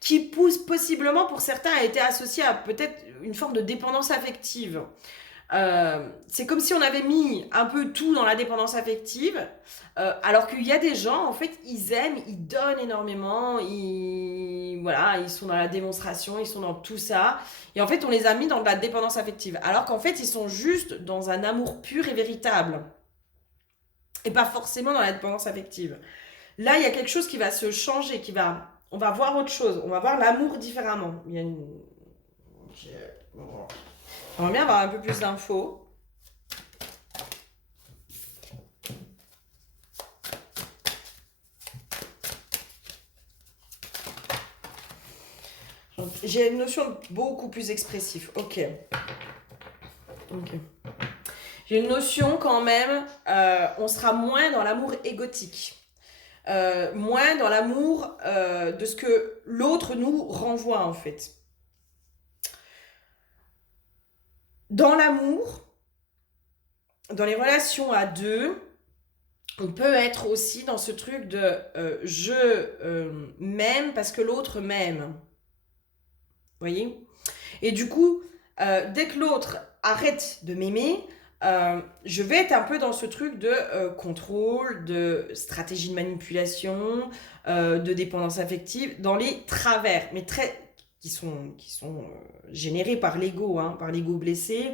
Qui pousse possiblement pour certains a été associé à peut-être une forme de dépendance affective. C'est comme si on avait mis un peu tout dans la dépendance affective, alors qu'il y a des gens, en fait, ils aiment, ils donnent énormément, voilà, ils sont dans la démonstration, ils sont dans tout ça, et en fait, on les a mis dans de la dépendance affective, alors qu'en fait, ils sont juste dans un amour pur et véritable, et pas forcément dans la dépendance affective. Là, il y a quelque chose qui va se changer, on va voir autre chose, on va voir l'amour différemment. Il y a une... J'aimerais bien avoir un peu plus d'infos. J'ai une notion beaucoup plus expressive. Ok. J'ai une notion quand même, on sera moins dans l'amour égotique. Moins dans l'amour de ce que l'autre nous renvoie en fait. Dans l'amour, dans les relations à deux, on peut être aussi dans ce truc de je m'aime parce que l'autre m'aime. Vous voyez? Et du coup, dès que l'autre arrête de m'aimer, je vais être un peu dans ce truc de contrôle, de stratégie de manipulation, de dépendance affective, dans les travers, mais qui sont générés par l'ego, hein, par l'ego blessé,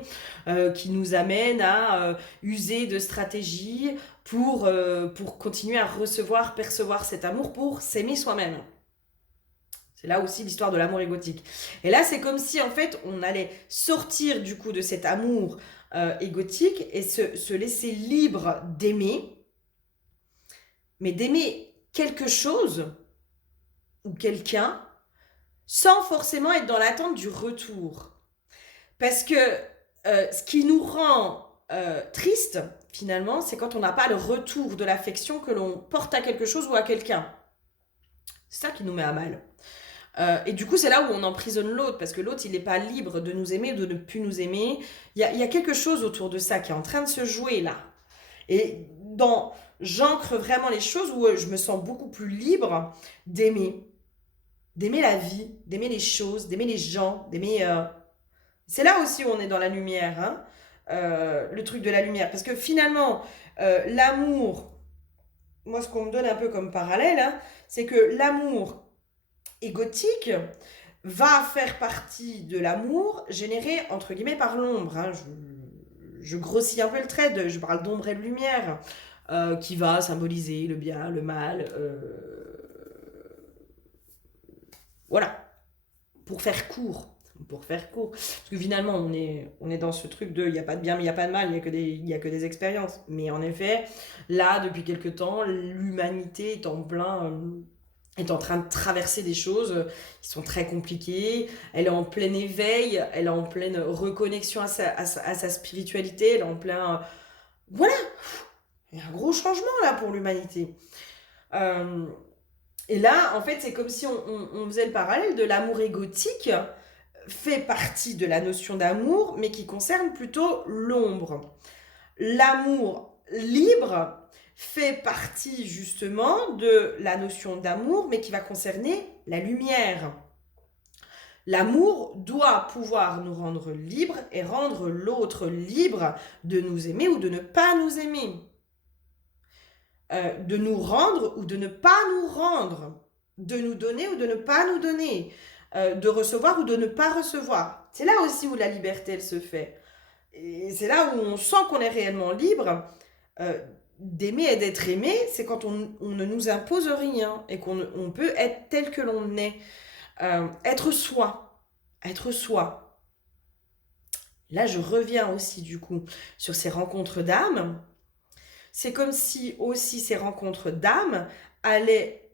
qui nous amènent à user de stratégies pour continuer à recevoir, percevoir cet amour, pour s'aimer soi-même. C'est là aussi l'histoire de l'amour égotique. Et là, c'est comme si, en fait, on allait sortir du coup de cet amour égotique et se laisser libre d'aimer, mais d'aimer quelque chose ou quelqu'un sans forcément être dans l'attente du retour. Parce que ce qui nous rend triste, finalement, c'est quand on n'a pas le retour de l'affection que l'on porte à quelque chose ou à quelqu'un. C'est ça qui nous met à mal. Et du coup, c'est là où on emprisonne l'autre, parce que l'autre, il n'est pas libre de nous aimer ou de ne plus nous aimer. Il y a quelque chose autour de ça qui est en train de se jouer là. Et j'ancre vraiment les choses où je me sens beaucoup plus libre d'aimer. D'aimer la vie, d'aimer les choses, d'aimer les gens, d'aimer... C'est là aussi où on est dans la lumière, hein, le truc de la lumière. Parce que finalement, l'amour, moi ce qu'on me donne un peu comme parallèle, hein, c'est que l'amour égotique va faire partie de l'amour généré entre guillemets par l'ombre. Hein. Je grossis un peu le trait, je parle d'ombre et de lumière, qui va symboliser le bien, le mal. Voilà, pour faire court. pour faire court. Parce que finalement, on est dans ce truc de il n'y a pas de bien, mais il n'y a pas de mal, il y a que des expériences. Mais en effet, là, depuis quelque temps, l'humanité est en train de traverser des choses qui sont très compliquées. Elle est en plein éveil, elle est en pleine reconnexion à sa spiritualité, elle est en plein... Voilà, il y a un gros changement là pour l'humanité. Euh, et là, en fait, c'est comme si on faisait le parallèle de l'amour égotique fait partie de la notion d'amour, mais qui concerne plutôt l'ombre. L'amour libre fait partie justement de la notion d'amour, mais qui va concerner la lumière. L'amour doit pouvoir nous rendre libres et rendre l'autre libre de nous aimer ou de ne pas nous aimer. De nous rendre ou de ne pas nous rendre. De nous donner ou de ne pas nous donner. De recevoir ou de ne pas recevoir. C'est là aussi où la liberté, elle se fait. Et c'est là où on sent qu'on est réellement libre. D'aimer et d'être aimé, c'est quand on ne nous impose rien et qu'on peut être tel que l'on est. Être soi. Être soi. Là, je reviens aussi du coup sur ces rencontres d'âme. C'est comme si aussi ces rencontres d'âme allaient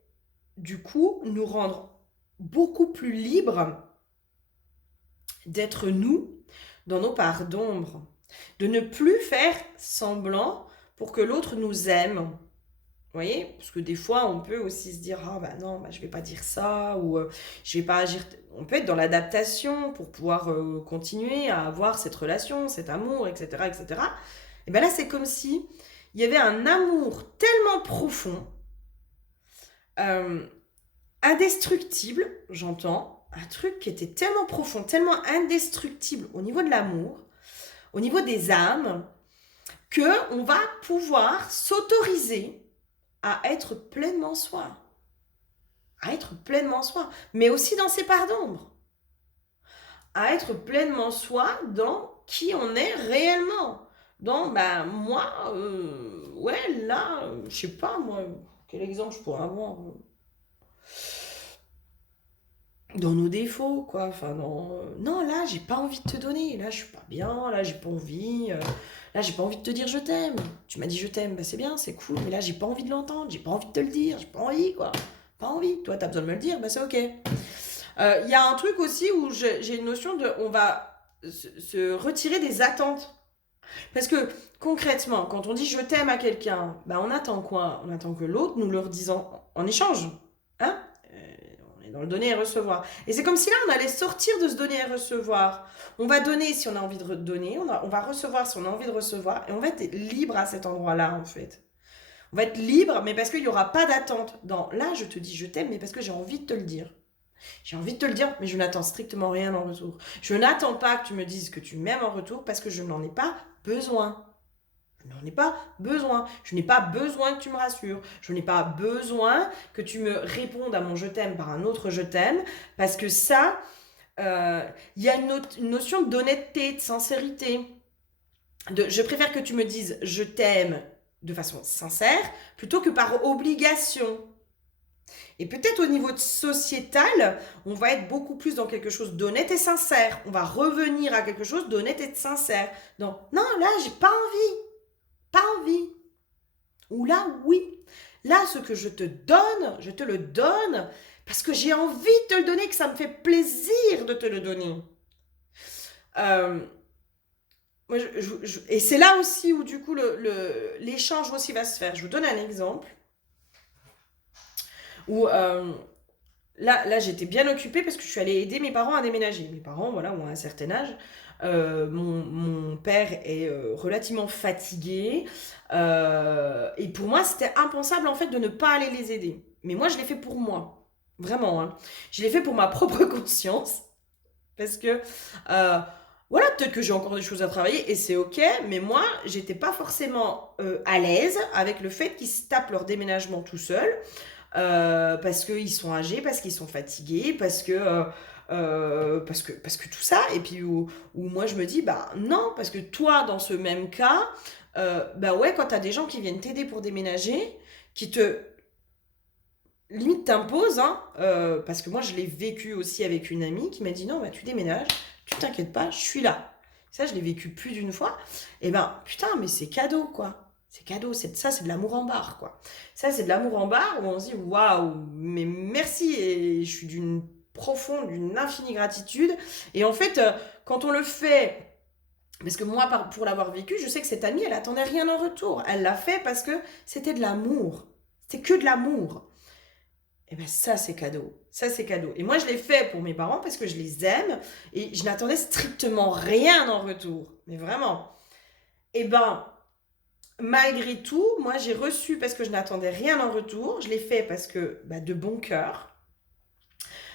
du coup nous rendre beaucoup plus libres d'être nous dans nos parts d'ombre. De ne plus faire semblant pour que l'autre nous aime. Vous voyez? Parce que des fois, on peut aussi se dire, ah bah non, bah, je vais pas dire ça, ou je vais pas agir. On peut être dans l'adaptation pour pouvoir continuer à avoir cette relation, cet amour, etc., etc. Et bien là, c'est comme si il y avait un amour tellement profond, indestructible, j'entends, un truc qui était tellement profond, tellement indestructible au niveau de l'amour, au niveau des âmes, que on va pouvoir s'autoriser à être pleinement soi. À être pleinement soi, mais aussi dans ses parts d'ombre. À être pleinement soi dans qui on est réellement. Dans, bah, moi, ouais, là, je sais pas, moi, quel exemple je pourrais avoir dans nos défauts, quoi. Enfin, non, là, j'ai pas envie de te donner. Là, je suis pas bien. Là, j'ai pas envie. Là, j'ai pas envie de te dire je t'aime. Tu m'as dit je t'aime, bah c'est bien, c'est cool. Mais là, j'ai pas envie de l'entendre. J'ai pas envie de te le dire. J'ai pas envie, quoi. Pas envie. Toi, t'as besoin de me le dire, bah c'est ok. Il y a un truc aussi où j'ai une notion de... On va se retirer des attentes. Parce que concrètement, quand on dit je t'aime à quelqu'un, bah on attend quoi? On attend que l'autre nous le redise en échange. Hein? On est dans le donner et recevoir. Et c'est comme si là, on allait sortir de ce donner et recevoir. On va donner si on a envie de donner, on va recevoir si on a envie de recevoir, et on va être libre à cet endroit-là, en fait. On va être libre, mais parce qu'il n'y aura pas d'attente. Là, je te dis je t'aime, mais parce que j'ai envie de te le dire. J'ai envie de te le dire, mais je n'attends strictement rien en retour. Je n'attends pas que tu me dises que tu m'aimes en retour parce que je n'en ai pas besoin. Je n'en ai pas besoin. Je n'ai pas besoin que tu me rassures. Je n'ai pas besoin que tu me répondes à mon je t'aime par un autre je t'aime. Parce que ça, il y a une notion d'honnêteté, de sincérité. Je préfère que tu me dises je t'aime de façon sincère plutôt que par obligation. Et peut-être au niveau de sociétal, on va être beaucoup plus dans quelque chose d'honnête et sincère. On va revenir à quelque chose d'honnête et de sincère. Donc, non, là, j'ai pas envie. Pas envie. Ou là, oui. Là, ce que je te donne, je te le donne parce que j'ai envie de te le donner, que ça me fait plaisir de te le donner. Et c'est là aussi où, du coup, l'échange aussi va se faire. Je vous donne un exemple où là j'étais bien occupée parce que je suis allée aider mes parents à déménager. Mes parents, voilà, ont un certain âge. Mon père est relativement fatigué. Et pour moi, c'était impensable en fait de ne pas aller les aider. Mais moi, je l'ai fait pour moi. Vraiment, hein. Je l'ai fait pour ma propre conscience. Parce que, voilà, peut-être que j'ai encore des choses à travailler et c'est ok. Mais moi, j'étais pas forcément à l'aise avec le fait qu'ils se tapent leur déménagement tout seuls. Parce qu'ils sont âgés, parce qu'ils sont fatigués, parce que tout ça. Et puis où moi je me dis, bah non, parce que toi, dans ce même cas, bah ouais, quand t'as des gens qui viennent t'aider pour déménager, qui te limite t'imposes, hein, parce que moi je l'ai vécu aussi avec une amie qui m'a dit non, bah, tu déménages, tu t'inquiètes pas, je suis là. Ça, je l'ai vécu plus d'une fois. Et ben, putain, mais c'est cadeau, quoi. C'est cadeau, ça, c'est de l'amour en barre, quoi. Ça, c'est de l'amour en barre où on se dit waouh, mais merci, et je suis d'une infinie gratitude. Et en fait, quand on le fait, parce que moi, pour l'avoir vécu, je sais que cette amie, elle attendait rien en retour. Elle l'a fait parce que c'était de l'amour. C'était que de l'amour. Et ben ça, c'est cadeau. Ça, c'est cadeau. Et moi, je l'ai fait pour mes parents parce que je les aime et je n'attendais strictement rien en retour. Mais vraiment. Et ben, malgré tout, moi, j'ai reçu parce que je n'attendais rien en retour. Je l'ai fait parce que, bah, de bon cœur.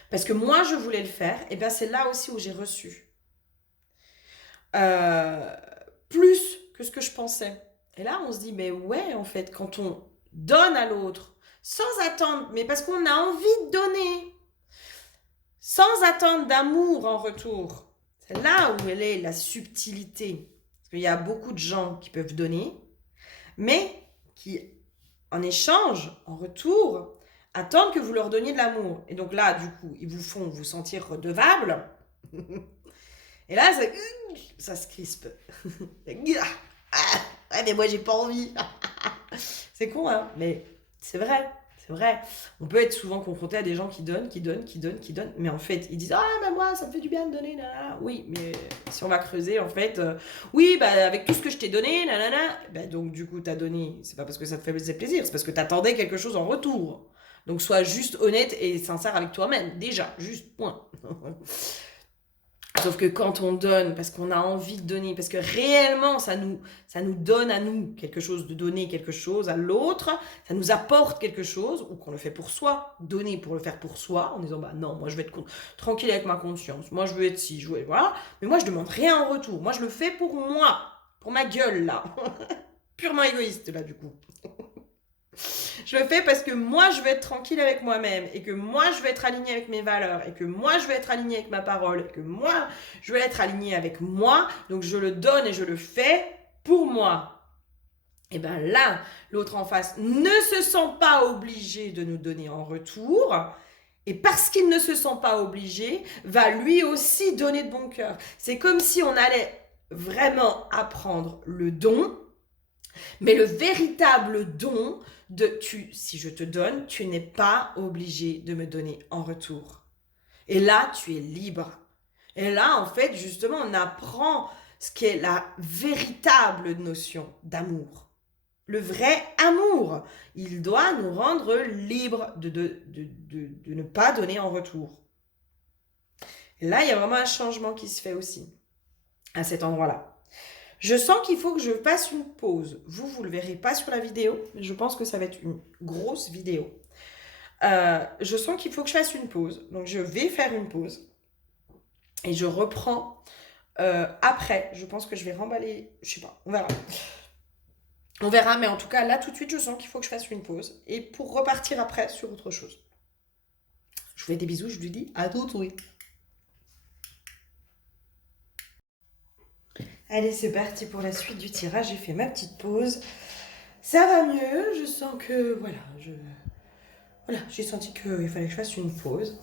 Parce que moi, je voulais le faire. Et ben, c'est là aussi où j'ai reçu. Euh, Plus que ce que je pensais. Et là, on se dit, mais ouais, en fait, quand on donne à l'autre, sans attendre, mais parce qu'on a envie de donner, sans attendre d'amour en retour. C'est là où elle est la subtilité. Parce qu'il y a beaucoup de gens qui peuvent donner, mais qui, en échange, en retour, attendent que vous leur donniez de l'amour. Et donc là, du coup, ils vous font vous sentir redevable. Et là, ça se crispe. Ah, mais moi, j'ai pas envie. C'est con, hein, mais c'est vrai. C'est vrai. On peut être souvent confronté à des gens qui donnent, qui donnent, qui donnent, qui donnent. Mais en fait, ils disent ah, mais moi, ça me fait du bien de donner. Nanana. Oui, mais si on va creuser, en fait, oui, bah, avec tout ce que je t'ai donné, nanana, bah, donc du coup, t'as donné. C'est pas parce que ça te faisait plaisir, c'est parce que t'attendais quelque chose en retour. Donc, sois juste honnête et sincère avec toi-même. Déjà, juste point. Sauf que quand on donne, parce qu'on a envie de donner, parce que réellement ça nous donne à nous quelque chose, de donner quelque chose à l'autre, ça nous apporte quelque chose, ou qu'on le fait pour soi, donner pour le faire pour soi, en disant bah non, moi je vais être tranquille avec ma conscience, moi je veux être ci, voilà, mais moi je demande rien en retour, moi je le fais pour moi, pour ma gueule là, purement égoïste là du coup. Je le fais parce que moi, je veux être tranquille avec moi-même et que moi, je veux être alignée avec mes valeurs et que moi, je veux être alignée avec ma parole et que moi, je veux être alignée avec moi. Donc, je le donne et je le fais pour moi. Et bien là, l'autre en face ne se sent pas obligé de nous donner en retour. Et parce qu'il ne se sent pas obligé, va lui aussi donner de bon cœur. C'est comme si on allait vraiment apprendre le don, mais le véritable don si je te donne, tu n'es pas obligé de me donner en retour. Et là, tu es libre. Et là, en fait, justement, on apprend ce qu'est la véritable notion d'amour. Le vrai amour. Il doit nous rendre libres de ne pas donner en retour. Et là, il y a vraiment un changement qui se fait aussi à cet endroit-là. Je sens qu'il faut que je fasse une pause. Vous ne le verrez pas sur la vidéo, mais je pense que ça va être une grosse vidéo. Je sens qu'il faut que je fasse une pause. Donc, je vais faire une pause. Et je reprends après. Je pense que je vais remballer. Je sais pas, on verra. On verra, mais en tout cas, là, tout de suite, je sens qu'il faut que je fasse une pause. Et pour repartir après sur autre chose. Je vous fais des bisous, je lui dis à tout de suite. Allez, c'est parti pour la suite du tirage. J'ai fait ma petite pause. Ça va mieux. Je sens que, voilà, j'ai senti qu'il fallait que je fasse une pause.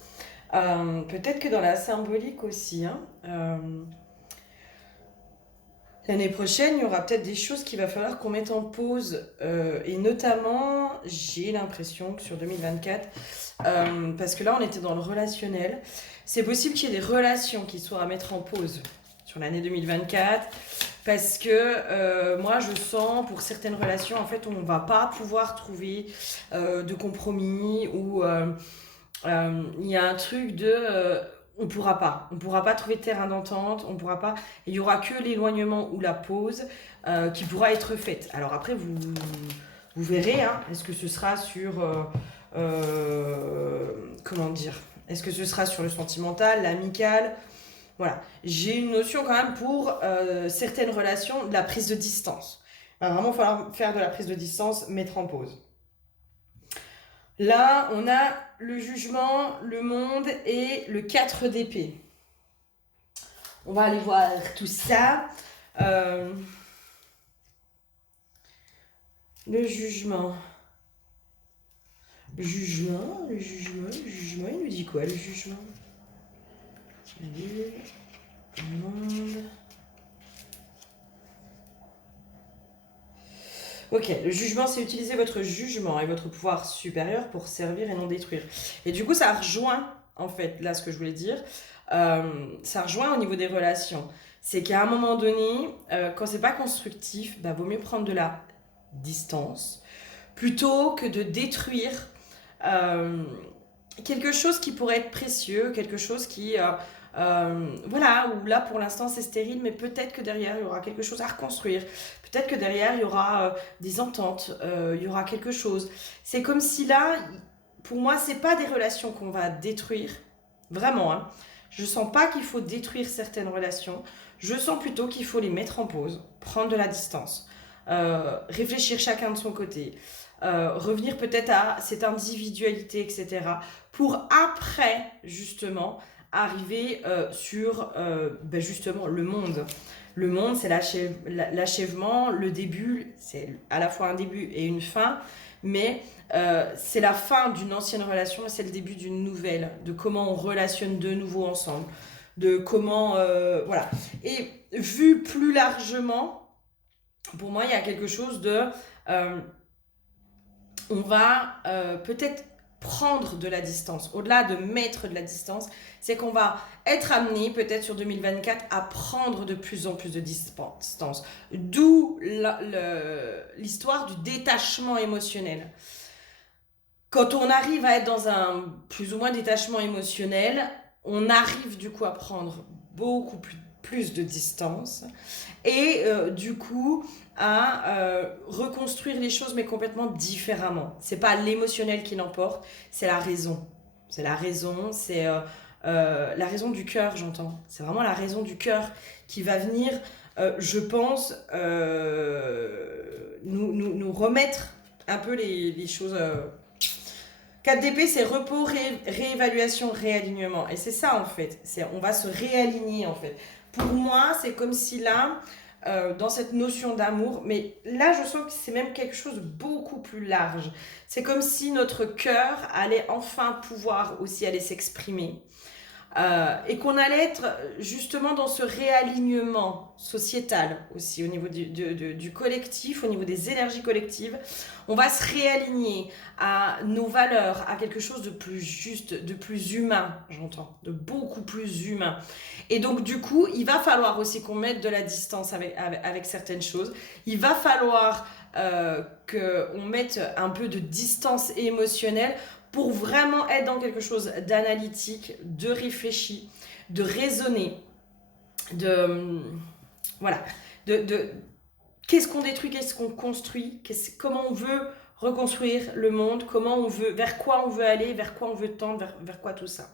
Peut-être que dans la symbolique aussi, hein, l'année prochaine, il y aura peut-être des choses qu'il va falloir qu'on mette en pause. Et notamment, j'ai l'impression que sur 2024, parce que là, on était dans le relationnel, c'est possible qu'il y ait des relations qui soient à mettre en pause sur l'année 2024. Parce que moi, je sens pour certaines relations, en fait, on ne va pas pouvoir trouver de compromis ou il y a un truc de on pourra pas trouver de terrain d'entente, on pourra pas, il y aura que l'éloignement ou la pause qui pourra être faite. Alors après, vous verrez, hein, est-ce que ce sera sur comment dire, est-ce que ce sera sur le sentimental, l'amical. Voilà, j'ai une notion quand même pour certaines relations de la prise de distance. Il va vraiment falloir faire de la prise de distance, mettre en pause. Là, on a le jugement, le monde et le 4 d'épée. On va aller voir tout ça. Le jugement. Le jugement, il nous dit quoi, le jugement? Allez, monde. Ok, le jugement, c'est utiliser votre jugement et votre pouvoir supérieur pour servir et non détruire. Et du coup, ça rejoint, en fait, là, ce que je voulais dire, ça rejoint au niveau des relations. C'est qu'à un moment donné, quand c'est pas constructif, bah, vaut mieux prendre de la distance plutôt que de détruire euh, quelque chose qui pourrait être précieux, quelque chose qui, voilà, où là pour l'instant c'est stérile, mais peut-être que derrière il y aura quelque chose à reconstruire, peut-être que derrière il y aura des ententes, il y aura quelque chose. C'est comme si là, pour moi, c'est pas des relations qu'on va détruire, vraiment, hein. Je sens pas qu'il faut détruire certaines relations, je sens plutôt qu'il faut les mettre en pause, prendre de la distance, réfléchir chacun de son côté, revenir peut-être à cette individualité, etc. Pour après, justement, arriver sur ben justement le monde. Le monde, c'est l'achèvement, le début, c'est à la fois un début et une fin, mais c'est la fin d'une ancienne relation et c'est le début d'une nouvelle, de comment on relationne de nouveau ensemble, de comment... voilà. Et vu plus largement, pour moi, il y a quelque chose de... on va peut-être prendre de la distance. Au-delà de mettre de la distance, c'est qu'on va être amené peut-être sur 2024 à prendre de plus en plus de distance. D'où l'histoire du détachement émotionnel. Quand on arrive à être dans un plus ou moins détachement émotionnel, on arrive du coup à prendre beaucoup plus de distance et du coup à reconstruire les choses mais complètement différemment. C'est pas l'émotionnel qui l'emporte, c'est la raison. C'est la raison, c'est la raison du cœur, j'entends. C'est vraiment la raison du cœur qui va venir, je pense, nous remettre un peu les choses. 4DP, c'est repos, réévaluation, réalignement. Et c'est ça, en fait. On va se réaligner, en fait. Pour moi, c'est comme si là, dans cette notion d'amour, mais là, je sens que c'est même quelque chose de beaucoup plus large. C'est comme si notre cœur allait enfin pouvoir aussi aller s'exprimer. Et qu'on allait être justement dans ce réalignement sociétal aussi au niveau du collectif, au niveau des énergies collectives. On va se réaligner à nos valeurs, à quelque chose de plus juste, de plus humain, j'entends, de beaucoup plus humain. Et donc du coup, il va falloir aussi qu'on mette de la distance avec certaines choses. Il va falloir qu'on mette un peu de distance émotionnelle pour vraiment être dans quelque chose d'analytique, de réfléchi, de raisonné, de... voilà. Qu'est-ce qu'on détruit, qu'est-ce qu'on construit, comment on veut reconstruire le monde, comment on veut, vers quoi on veut aller, vers quoi on veut tendre, vers quoi tout ça.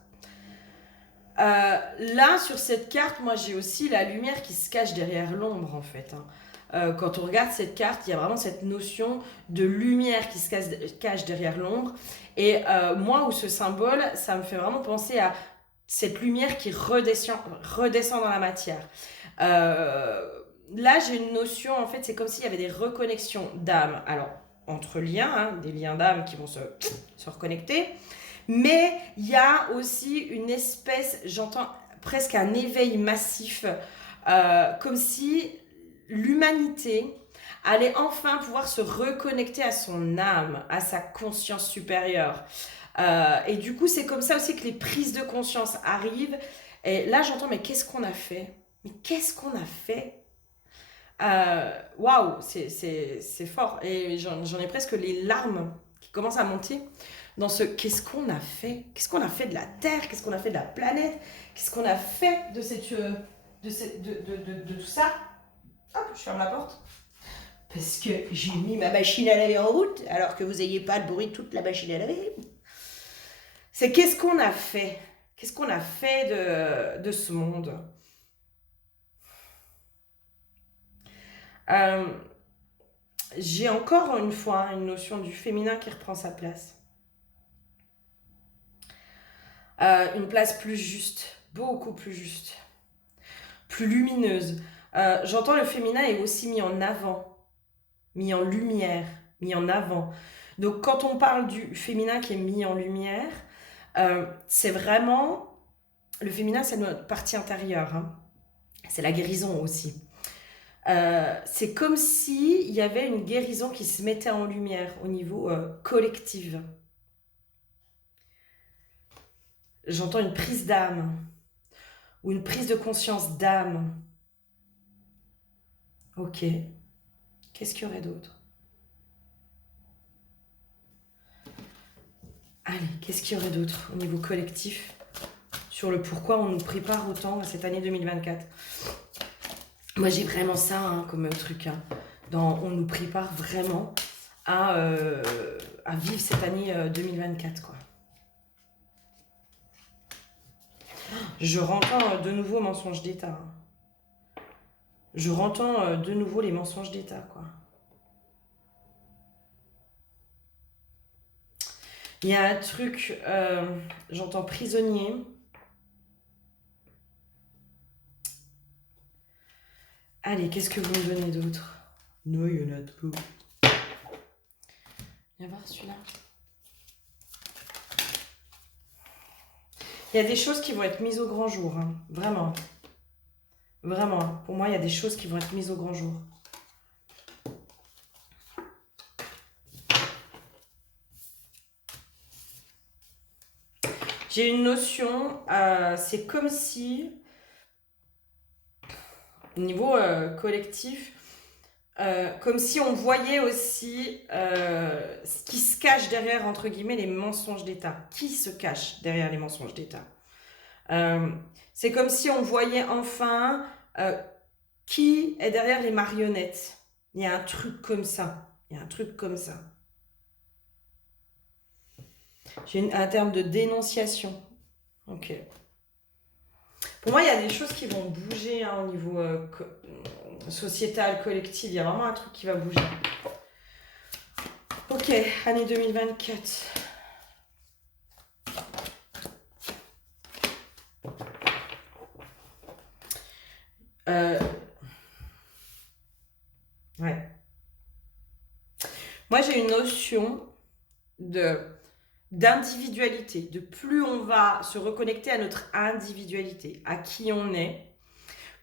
Là, sur cette carte, moi j'ai aussi la lumière qui se cache derrière l'ombre en fait, hein. Quand on regarde cette carte, il y a vraiment cette notion de lumière qui se cache derrière l'ombre. Et moi, où ce symbole, ça me fait vraiment penser à cette lumière qui redescend dans la matière. Là, j'ai une notion, en fait, c'est comme s'il y avait des reconnexions d'âme. Alors, entre liens, hein, des liens d'âme qui vont se reconnecter. Mais il y a aussi une espèce, j'entends presque un éveil massif, comme si l'humanité allait enfin pouvoir se reconnecter à son âme, à sa conscience supérieure. Et du coup, c'est comme ça aussi que les prises de conscience arrivent. Et là, j'entends, mais qu'est-ce qu'on a fait? Mais qu'est-ce qu'on a fait? Waouh, c'est fort. Et j'en ai presque les larmes qui commencent à monter dans ce qu'est-ce qu'on a fait? Qu'est-ce qu'on a fait de la Terre? Qu'est-ce qu'on a fait de la planète? Qu'est-ce qu'on a fait de tout ça? Hop, je ferme la porte. Parce que j'ai mis ma machine à laver en route, alors que vous n'ayez pas le bruit de toute la machine à laver. C'est qu'est-ce qu'on a fait? Qu'est-ce qu'on a fait de ce monde? Euh, j'ai encore une fois une notion du féminin qui reprend sa place. Une place plus juste, beaucoup plus juste, plus lumineuse. J'entends le féminin est aussi mis en avant, mis en lumière, mis en avant. Donc quand on parle du féminin qui est mis en lumière, c'est vraiment... Le féminin, c'est notre partie intérieure, hein. C'est la guérison aussi. C'est comme s'il y avait une guérison qui se mettait en lumière au niveau collectif. J'entends une prise d'âme ou une prise de conscience d'âme. Ok. Qu'est-ce qu'il y aurait d'autre? Allez, qu'est-ce qu'il y aurait d'autre au niveau collectif sur le pourquoi on nous prépare autant à cette année 2024? Moi, j'ai vraiment ça hein, comme truc. Hein. On nous prépare vraiment à vivre cette année 2024, quoi. Je rentends de nouveau mensonges d'État. Hein. Je rentends de nouveau les mensonges d'État, quoi. Il y a un truc, j'entends prisonnier. Allez, qu'est-ce que vous me donnez d'autre? No, il y en a trop. Viens voir celui-là. Il y a des choses qui vont être mises au grand jour, hein. Vraiment. Vraiment. Pour moi, il y a des choses qui vont être mises au grand jour. J'ai une notion, c'est comme si, au niveau collectif, comme si on voyait aussi ce qui se cache derrière, entre guillemets, les mensonges d'État. Qui se cache derrière les mensonges d'État? C'est comme si on voyait enfin qui est derrière les marionnettes. Il y a un truc comme ça. Il y a un truc comme ça. J'ai un terme de dénonciation. Ok. Pour moi, il y a des choses qui vont bouger hein, au niveau sociétal, collectif. Il y a vraiment un truc qui va bouger. Ok, année 2024. Ouais. Moi, j'ai une notion d'individualité. De plus on va se reconnecter à notre individualité, à qui on est,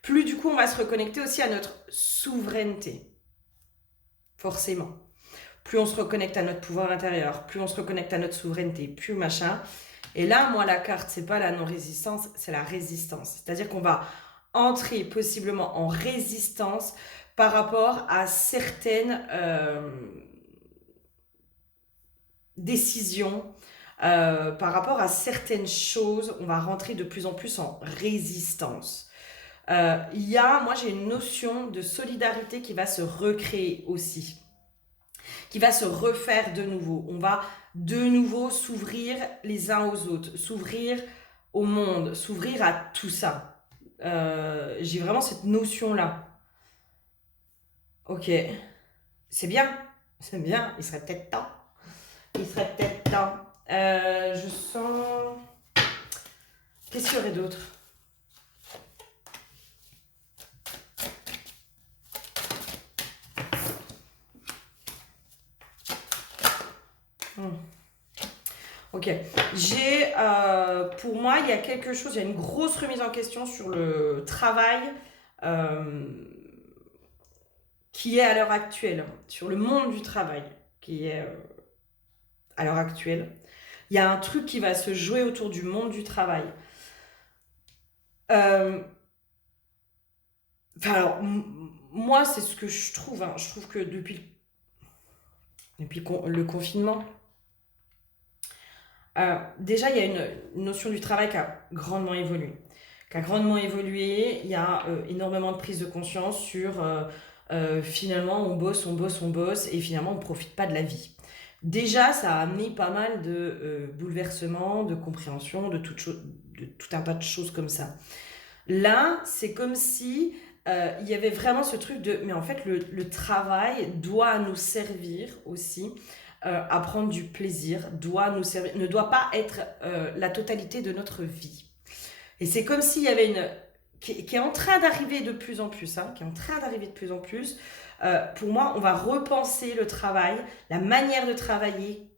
plus du coup on va se reconnecter aussi à notre souveraineté. Forcément. Plus on se reconnecte à notre pouvoir intérieur, plus on se reconnecte à notre souveraineté, plus machin. Et là, moi, la carte, c'est pas la non-résistance, c'est la résistance. C'est-à-dire qu'on va entrer possiblement en résistance par rapport à certaines décisions, par rapport à certaines choses, on va rentrer de plus en plus en résistance. Moi j'ai une notion de solidarité qui va se recréer aussi, qui va se refaire de nouveau. On va de nouveau s'ouvrir les uns aux autres, s'ouvrir au monde, s'ouvrir à tout ça. J'ai vraiment cette notion-là. Ok, c'est bien, il serait peut-être temps. Il serait peut-être temps. Je sens... Qu'est-ce qu'il y aurait d'autre? Ok. Pour moi, il y a quelque chose, il y a une grosse remise en question sur le travail qui est à l'heure actuelle, sur le monde du travail qui est à l'heure actuelle. Il y a un truc qui va se jouer autour du monde du travail. Alors, moi, c'est ce que je trouve. Hein. Je trouve que depuis le confinement, déjà, il y a une notion du travail qui a grandement évolué. Il y a énormément de prise de conscience sur finalement on bosse et finalement on ne profite pas de la vie. Déjà, ça a amené pas mal de bouleversements, de compréhension, de tout un tas de choses comme ça. Là, c'est comme si il y avait vraiment ce truc de... Mais en fait, le travail doit nous servir aussi à prendre du plaisir, ne doit pas être la totalité de notre vie. Et c'est comme s'il y avait qui est en train d'arriver de plus en plus, hein, qui est en train d'arriver de plus en plus. Pour moi, on va repenser le travail, la manière de travailler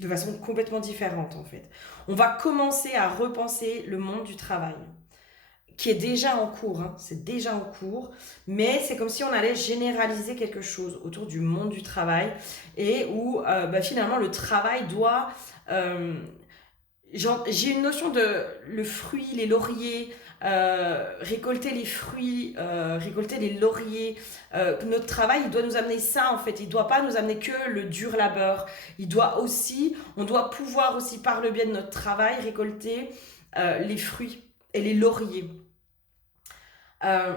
de façon complètement différente en fait. On va commencer à repenser le monde du travail, qui est déjà en cours, hein, c'est déjà en cours, mais c'est comme si on allait généraliser quelque chose autour du monde du travail et où finalement le travail doit... j'ai une notion de le fruit, les lauriers, récolter les fruits, récolter les lauriers. Notre travail, il doit nous amener ça en fait. Il ne doit pas nous amener que le dur labeur. On doit pouvoir aussi par le biais de notre travail récolter les fruits et les lauriers. Euh,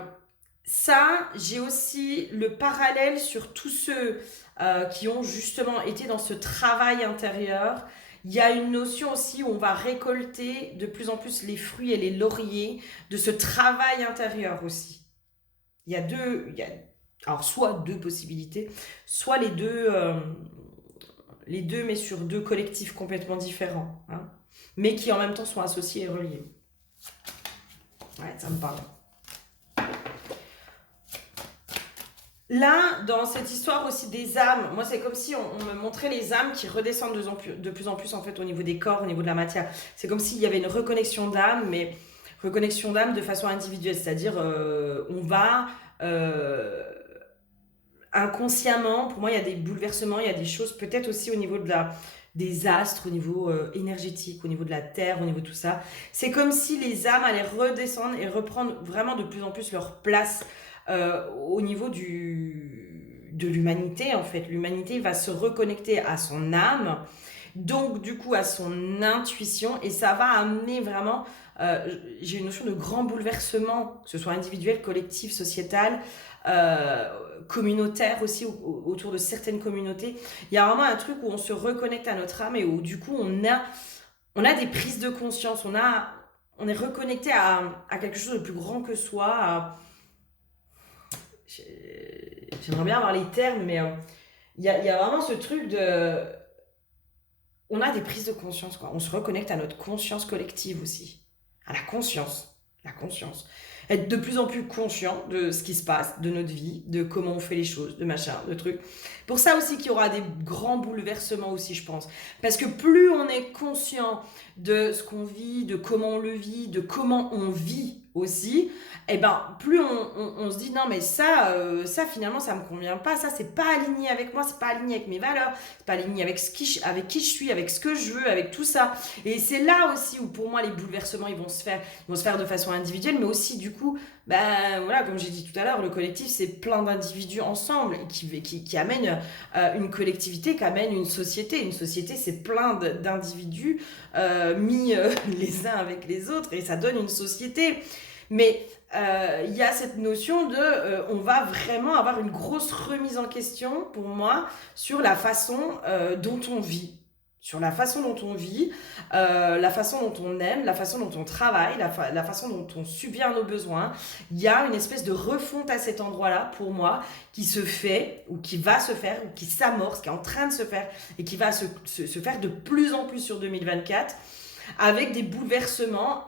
Ça, j'ai aussi le parallèle sur tous ceux qui ont justement été dans ce travail intérieur. Il y a une notion aussi où on va récolter de plus en plus les fruits et les lauriers de ce travail intérieur aussi. Alors soit deux possibilités, soit les deux mais sur deux collectifs complètement différents, hein, mais qui en même temps sont associés et reliés. Ouais, ça me parle. Là, dans cette histoire aussi des âmes, moi c'est comme si on me montrait les âmes qui redescendent de plus en plus en fait au niveau des corps, au niveau de la matière. C'est comme s'il y avait une reconnexion d'âme, mais reconnexion d'âme de façon individuelle, c'est-à-dire on va inconsciemment, pour moi il y a des bouleversements, il y a des choses peut-être aussi au niveau des astres, au niveau énergétique, au niveau de la terre, au niveau de tout ça. C'est comme si les âmes allaient redescendre et reprendre vraiment de plus en plus leur place au niveau de l'humanité en fait. L'humanité va se reconnecter à son âme, donc du coup à son intuition, et ça va amener vraiment, j'ai une notion de grand bouleversement, que ce soit individuel, collectif, sociétal, communautaire aussi, autour de certaines communautés. Il y a vraiment un truc où on se reconnecte à notre âme et où du coup on a des prises de conscience, on est reconnecté à quelque chose de plus grand que soi. J'aimerais bien avoir les termes, mais il y a vraiment ce truc de... On a des prises de conscience, quoi. On se reconnecte à notre conscience collective aussi. À la conscience. La conscience. Être de plus en plus conscient de ce qui se passe, de notre vie, de comment on fait les choses, de machin, de trucs. Pour ça aussi qu'il y aura des grands bouleversements aussi, je pense. Parce que plus on est conscient de ce qu'on vit, de comment on le vit, de comment on vit aussi, et ben plus on se dit non mais ça finalement ça me convient pas, ça c'est pas aligné avec moi, c'est pas aligné avec mes valeurs, c'est pas aligné avec avec qui je suis, avec ce que je veux, avec tout ça. Et c'est là aussi où pour moi les bouleversements ils vont se faire de façon individuelle, mais aussi du coup ben voilà, comme j'ai dit tout à l'heure, le collectif c'est plein d'individus ensemble qui amènent une collectivité, qui amène une société. Une société c'est plein d'individus mis les uns avec les autres et ça donne une société. Mais il y a cette notion de on va vraiment avoir une grosse remise en question pour moi sur la façon dont on vit, sur la façon dont on vit, la façon dont on aime, la façon dont on travaille, la façon dont on subvient à nos besoins. Il y a une espèce de refonte à cet endroit-là pour moi qui se fait ou qui va se faire ou qui s'amorce, qui est en train de se faire et qui va se faire de plus en plus sur 2024 avec des bouleversements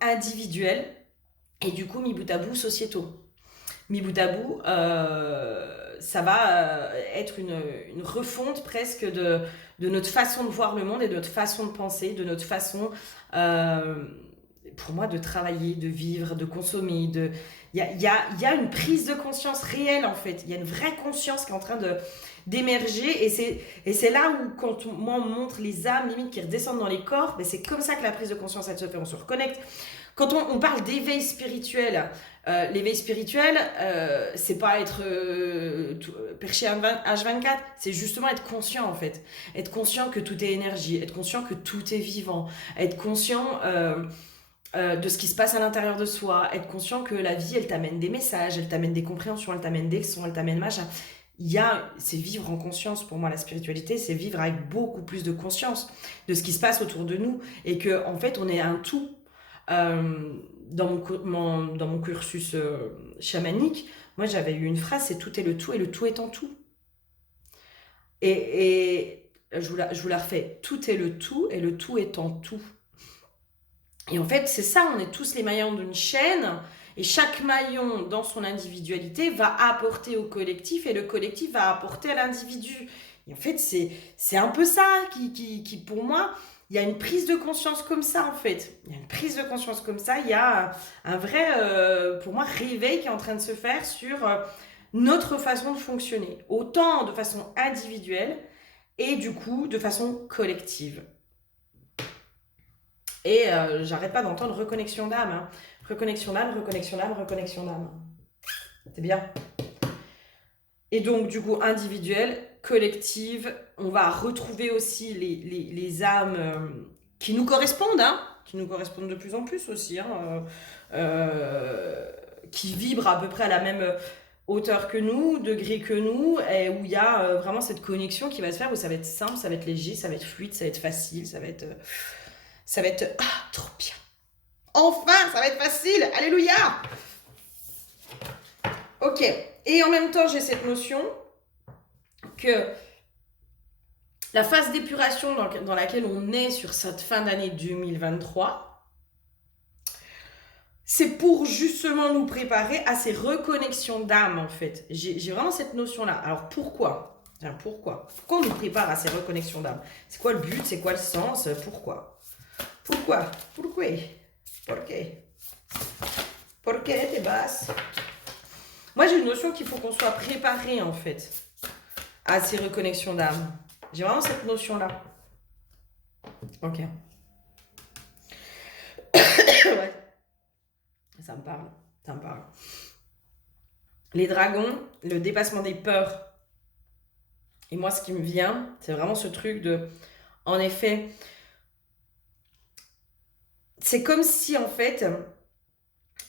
individuels et du coup, mis bout à bout, sociétaux. Mis bout à bout, ça va être une refonte presque de notre façon de voir le monde et de notre façon de penser, de notre façon, euh, pour moi, de travailler, de vivre, de consommer. Il y a une prise de conscience réelle, en fait. Il y a une vraie conscience qui est en train d'émerger. Et c'est là où, quand moi, on montre les âmes limites qui redescendent dans les corps, ben c'est comme ça que la prise de conscience, elle se fait. On se reconnecte. Quand on parle d'éveil spirituel, l'éveil spirituel, c'est pas être perché H24, c'est justement être conscient en fait. Être conscient que tout est énergie, être conscient que tout est vivant, être conscient de ce qui se passe à l'intérieur de soi, être conscient que la vie, elle t'amène des messages, elle t'amène des compréhensions, elle t'amène des sons, elle t'amène machin. C'est vivre en conscience pour moi la spiritualité, c'est vivre avec beaucoup plus de conscience de ce qui se passe autour de nous et que en fait on est un tout. Dans mon cursus chamanique, moi j'avais eu une phrase, c'est tout est le tout et le tout est en tout. Et je vous la refais, tout est le tout et le tout est en tout. Et en fait, c'est ça, on est tous les maillons d'une chaîne. Et chaque maillon, dans son individualité, va apporter au collectif et le collectif va apporter à l'individu. Et en fait, c'est un peu ça qui, pour moi, il y a une prise de conscience comme ça, en fait. Il y a une prise de conscience comme ça. Il y a un vrai, pour moi, réveil qui est en train de se faire sur notre façon de fonctionner. Autant de façon individuelle et du coup, de façon collective. Et j'arrête pas d'entendre reconnexion d'âme. Hein. Reconnexion d'âme, reconnexion d'âme, reconnexion d'âme. C'est bien. Et donc, du coup, individuelle, collective, on va retrouver aussi les âmes qui nous correspondent, hein, qui nous correspondent de plus en plus aussi, hein, qui vibrent à peu près à la même hauteur que nous, degré que nous, et où il y a vraiment cette connexion qui va se faire, où ça va être simple, ça va être léger, ça va être fluide, ça va être facile, ça va être... trop bien. Enfin, ça va être facile. Alléluia. Ok. Et en même temps, j'ai cette notion que la phase d'épuration dans laquelle on est sur cette fin d'année 2023, c'est pour justement nous préparer à ces reconnexions d'âme, en fait. J'ai vraiment cette notion-là. Alors, pourquoi ? Pourquoi on nous prépare à ces reconnexions d'âme ? C'est quoi le but ? C'est quoi le sens ? Pourquoi ? Pourquoi t'es basse? Moi, j'ai une notion qu'il faut qu'on soit préparé, en fait, à ces reconnexions d'âme. J'ai vraiment cette notion-là. Ok. Ouais. Ça me parle. Les dragons, le dépassement des peurs. Et moi, ce qui me vient, c'est vraiment ce truc de... En effet... C'est comme si, en fait,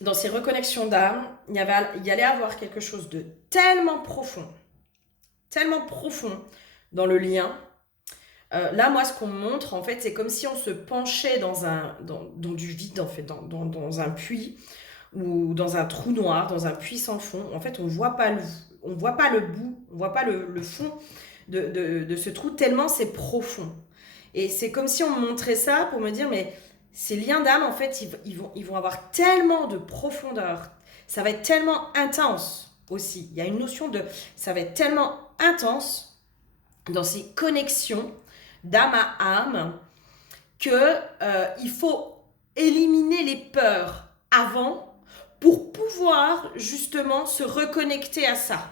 dans ces reconnexions d'âme, il y allait avoir quelque chose de tellement profond dans le lien. Là, moi, ce qu'on me montre, en fait, c'est comme si on se penchait dans du vide, en fait, dans un puits ou dans un trou noir, dans un puits sans fond. En fait, on voit pas le bout, on voit pas le fond de ce trou, tellement c'est profond. Et c'est comme si on me montrait ça pour me dire, mais... Ces liens d'âme, en fait, ils vont avoir tellement de profondeur. Ça va être tellement intense aussi. Il y a une notion de... Ça va être tellement intense dans ces connexions d'âme à âme que il faut éliminer les peurs avant pour pouvoir justement se reconnecter à ça.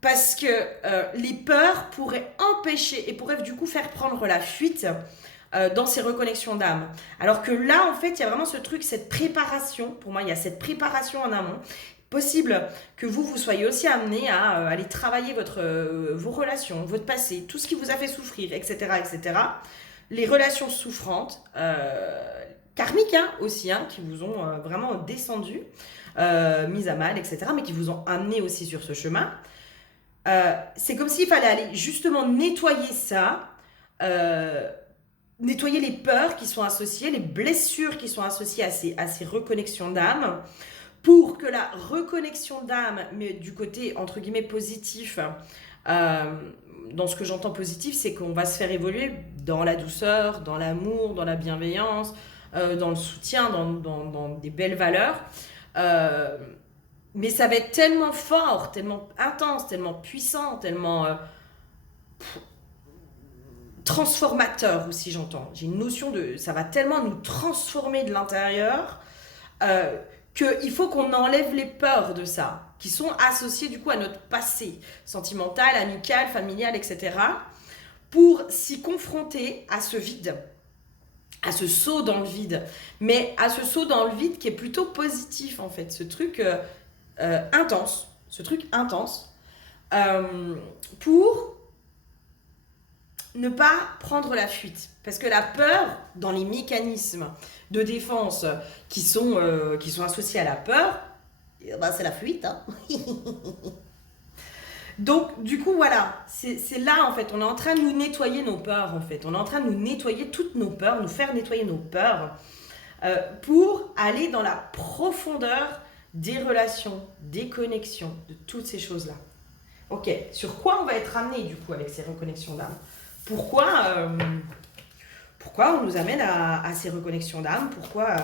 Parce que les peurs pourraient empêcher et pourraient du coup faire prendre la fuite dans ces reconnexions d'âme. Alors que là, en fait, il y a vraiment ce truc, cette préparation. Pour moi, il y a cette préparation en amont. Possible que vous soyez aussi amené à aller travailler vos relations, votre passé, tout ce qui vous a fait souffrir, etc., etc. Les relations souffrantes, karmiques hein, aussi, hein, qui vous ont vraiment descendu, mises à mal, etc., mais qui vous ont amené aussi sur ce chemin. C'est comme s'il fallait aller justement nettoyer ça, nettoyer les peurs qui sont associées, les blessures qui sont associées à ces reconnexions d'âme, pour que la reconnexion d'âme, mais du côté entre guillemets positif, dans ce que j'entends positif, c'est qu'on va se faire évoluer dans la douceur, dans l'amour, dans la bienveillance, dans le soutien, dans des belles valeurs. Mais ça va être tellement fort, tellement intense, tellement puissant, tellement transformateur aussi, j'entends. J'ai une notion de... Ça va tellement nous transformer de l'intérieur qu'il faut qu'on enlève les peurs de ça, qui sont associées du coup à notre passé sentimental, amical, familial, etc. pour s'y confronter à ce vide, à ce saut dans le vide. Mais à ce saut dans le vide qui est plutôt positif en fait, ce truc intense, pour ne pas prendre la fuite. Parce que la peur, dans les mécanismes de défense qui sont associés à la peur, c'est la fuite. Hein. Donc, du coup, voilà, c'est là, en fait, on est en train de nous nettoyer nos peurs, en fait. On est en train de nous nettoyer toutes nos peurs, nous faire nettoyer nos peurs pour aller dans la profondeur des relations, des connexions, de toutes ces choses-là. Ok, sur quoi on va être amené, du coup, avec ces reconnexions d'âme ? Pourquoi Pourquoi on nous amène à ces reconnexions d'âme? Pourquoi,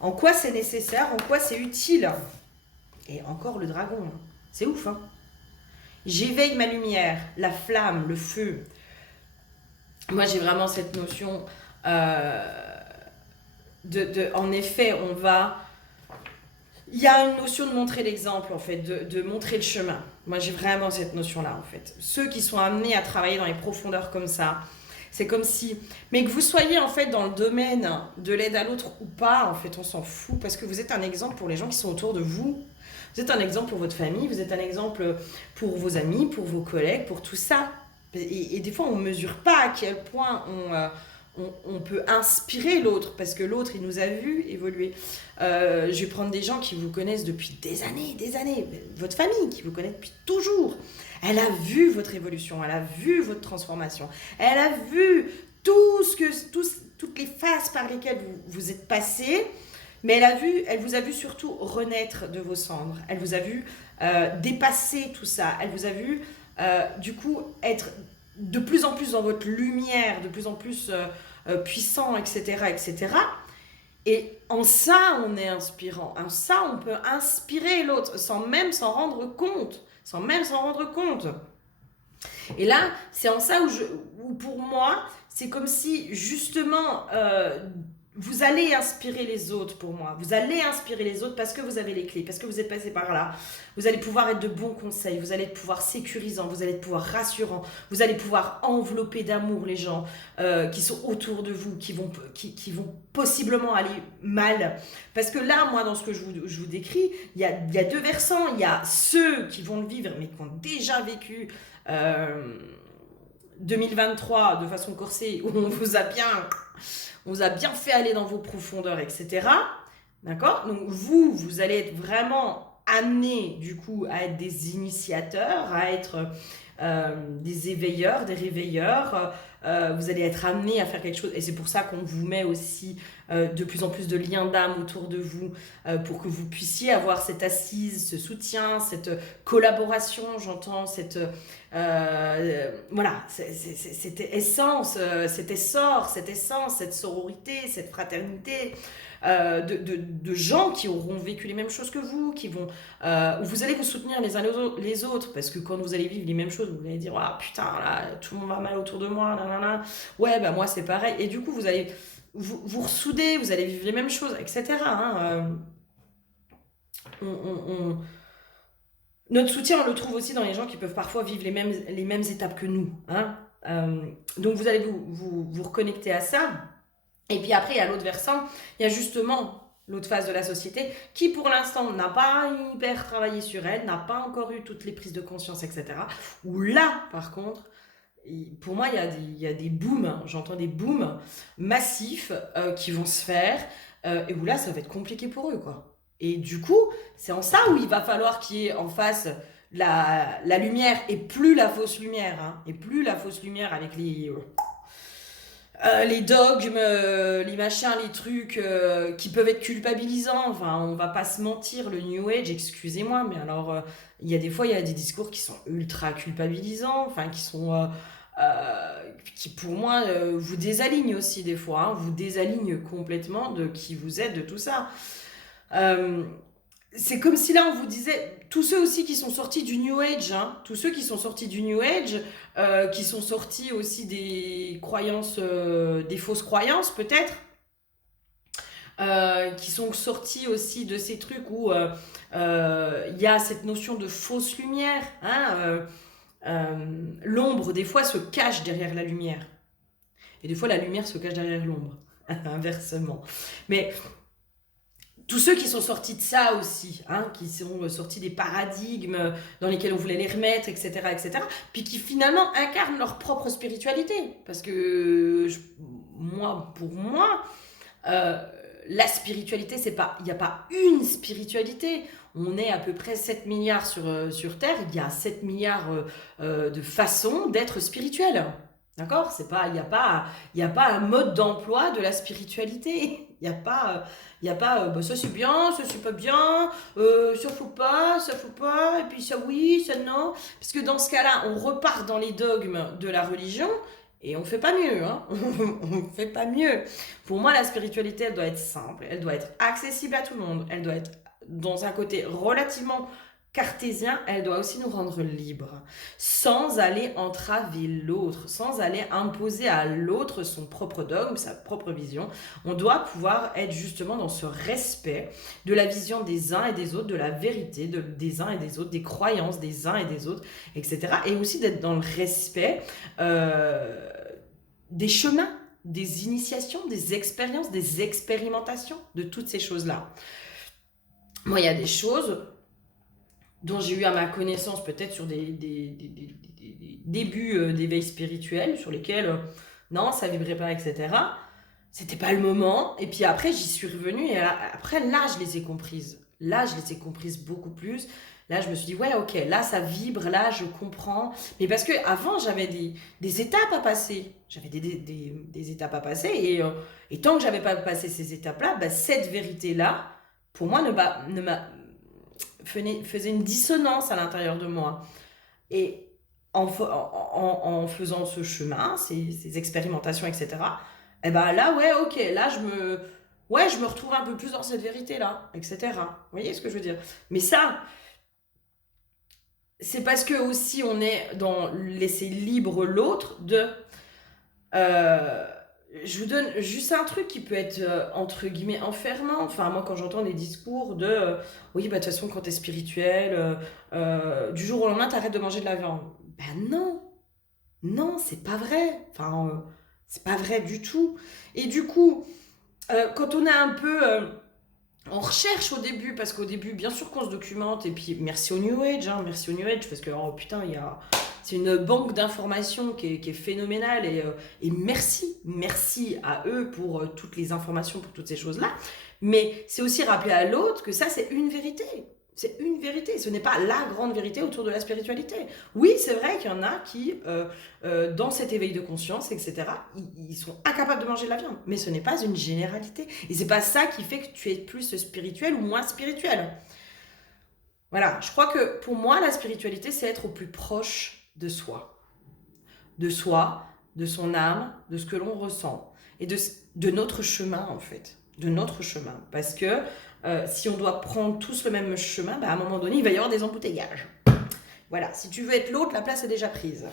en quoi c'est nécessaire? En quoi c'est utile? Et encore le dragon, hein. C'est ouf, hein. J'éveille ma lumière, la flamme, le feu. Moi, j'ai vraiment cette notion en effet, on va... Il y a une notion de montrer l'exemple, en fait, de montrer le chemin. Moi, j'ai vraiment cette notion-là, en fait. Ceux qui sont amenés à travailler dans les profondeurs comme ça, c'est comme si... Mais que vous soyez, en fait, dans le domaine de l'aide à l'autre ou pas, en fait, on s'en fout, parce que vous êtes un exemple pour les gens qui sont autour de vous. Vous êtes un exemple pour votre famille, vous êtes un exemple pour vos amis, pour vos collègues, pour tout ça. Et des fois, on ne mesure pas à quel point on peut inspirer l'autre, parce que l'autre, il nous a vu évoluer. Je vais prendre des gens qui vous connaissent depuis des années, votre famille qui vous connaît depuis toujours. Elle a vu votre évolution, elle a vu votre transformation, elle a vu toutes les phases par lesquelles vous êtes passé. Mais elle vous a vu surtout renaître de vos cendres. Elle vous a vu dépasser tout ça. Elle vous a vu, du coup, être de plus en plus dans votre lumière, de plus en plus puissant, etc., etc. Et en ça, on est inspirant. En ça, on peut inspirer l'autre sans même s'en rendre compte. Sans même s'en rendre compte. Et là, c'est en ça où pour moi, c'est comme si, justement... vous allez inspirer les autres pour moi. Vous allez inspirer les autres parce que vous avez les clés, parce que vous êtes passé par là. Vous allez pouvoir être de bons conseils, vous allez pouvoir sécurisant, vous allez pouvoir rassurant, vous allez pouvoir envelopper d'amour les gens qui sont autour de vous, qui vont possiblement aller mal. Parce que là, moi, dans ce que je vous décris, il y a deux versants. Il y a ceux qui vont le vivre, mais qui ont déjà vécu 2023 de façon corsée, où on vous a bien fait aller dans vos profondeurs, etc. D'accord? Donc vous allez être vraiment amenés, du coup, à être des initiateurs, à être des éveilleurs, des réveilleurs. Vous allez être amenés à faire quelque chose. Et c'est pour ça qu'on vous met aussi de plus en plus de liens d'âme autour de vous pour que vous puissiez avoir cette assise, ce soutien, cette collaboration, j'entends, cette... voilà, cette essence, cet essor, cette essence, cette sororité, cette fraternité de gens qui auront vécu les mêmes choses que vous, où vous allez vous soutenir les uns les autres, parce que quand vous allez vivre les mêmes choses, vous allez dire ah putain là tout le monde va mal autour de moi, nanana. Ouais bah moi c'est pareil, et du coup vous allez vous ressouder, vous allez vivre les mêmes choses, etc. Hein, notre soutien, on le trouve aussi dans les gens qui peuvent parfois vivre les mêmes étapes que nous. Hein. Donc vous allez vous reconnecter à ça. Et puis après, il y a l'autre versant, il y a justement l'autre phase de la société qui pour l'instant n'a pas hyper travaillé sur elle, n'a pas encore eu toutes les prises de conscience, etc. Où là, par contre, pour moi, il y a des booms, hein, j'entends des booms massifs qui vont se faire, et où là, ça va être compliqué pour eux, quoi. Et du coup, c'est en ça où il va falloir qu'il y ait en face la lumière et plus la fausse lumière, hein, et plus la fausse lumière avec les dogmes, les machins, les trucs qui peuvent être culpabilisants. Enfin, on va pas se mentir, le New Age, excusez-moi, mais alors, il y a des fois, il y a des discours qui sont ultra culpabilisants, enfin, qui pour moi, vous désalignent aussi des fois, hein, vous désalignent complètement de qui vous êtes, de tout ça. C'est comme si là on vous disait, tous ceux aussi qui sont sortis du New Age, hein, tous ceux qui sont sortis du New Age, qui sont sortis aussi des croyances, des fausses croyances peut-être, qui sont sortis aussi de ces trucs où il y a cette notion de fausse lumière, hein, l'ombre des fois se cache derrière la lumière, et des fois la lumière se cache derrière l'ombre, inversement. Mais tous ceux qui sont sortis de ça aussi, hein, qui sont sortis des paradigmes dans lesquels on voulait les remettre, etc., etc., puis qui finalement incarnent leur propre spiritualité. Parce que pour moi, la spiritualité, c'est pas, il n'y a pas une spiritualité. On est à peu près 7 milliards sur Terre, il y a 7 milliards de façons d'être spirituel. D'accord? Il n'y a pas un mode d'emploi de la spiritualité. Il n'y a pas bah, ça c'est bien, ça c'est pas bien, ça faut pas, et puis ça oui, ça non. Parce que dans ce cas-là, on repart dans les dogmes de la religion, Et on ne fait pas mieux, hein. On ne fait pas mieux. Pour moi, la spiritualité, elle doit être simple, elle doit être accessible à tout le monde, elle doit être dans un côté relativement cartésien, elle doit aussi nous rendre libres, sans aller entraver l'autre, sans aller imposer à l'autre son propre dogme, sa propre vision. On doit pouvoir être justement dans ce respect de la vision des uns et des autres, de la vérité des uns et des autres, des croyances des uns et des autres, etc. Et aussi d'être dans le respect des chemins, des initiations, des expériences, des expérimentations, de toutes ces choses-là. Moi, il y a des choses dont j'ai eu à ma connaissance peut-être sur des débuts d'éveil spirituel, sur lesquels, non, ça vibrait pas, etc. C'était pas le moment. Et puis après, j'y suis revenue. Et après, là, je les ai comprises. Là, je les ai comprises beaucoup plus. Là, je me suis dit, ouais, ok, là, ça vibre, là, je comprends. Mais parce que avant j'avais des étapes à passer. J'avais des étapes à passer. Et tant que j'avais pas passé ces étapes-là, bah, cette vérité-là, pour moi, ne m'a faisait une dissonance à l'intérieur de moi. Et en faisant ce chemin, ces expérimentations, etc., et ben là, ouais, ok, là, je me retrouve un peu plus dans cette vérité-là, etc. Vous voyez ce que je veux dire? Mais ça, c'est parce que aussi on est dans laisser libre l'autre de... euh, je vous donne juste un truc qui peut être entre guillemets enfermant. Enfin, moi, quand j'entends des discours de oui, bah de toute façon, quand t'es spirituel, du jour au lendemain, t'arrêtes de manger de la viande. Ben non, non, c'est pas vrai. Enfin, c'est pas vrai du tout. Et du coup, quand on est un peu on recherche au début, parce qu'au début, bien sûr qu'on se documente, et puis merci au New Age, hein, merci au New Age, parce que oh putain, c'est une banque d'informations qui est phénoménale, et merci à eux pour toutes les informations, pour toutes ces choses-là. Mais c'est aussi rappeler à l'autre que ça, c'est une vérité. C'est une vérité, ce n'est pas la grande vérité autour de la spiritualité. Oui, c'est vrai qu'il y en a qui, dans cet éveil de conscience, etc., ils sont incapables de manger de la viande. Mais ce n'est pas une généralité. Et c'est pas ça qui fait que tu es plus spirituel ou moins spirituel. Voilà, je crois que pour moi, la spiritualité, c'est être au plus proche de soi. De soi, de son âme, de ce que l'on ressent. Et de notre chemin, en fait. De notre chemin. Parce que si on doit prendre tous le même chemin, bah, à un moment donné, il va y avoir des embouteillages. Voilà, si tu veux être l'autre, la place est déjà prise.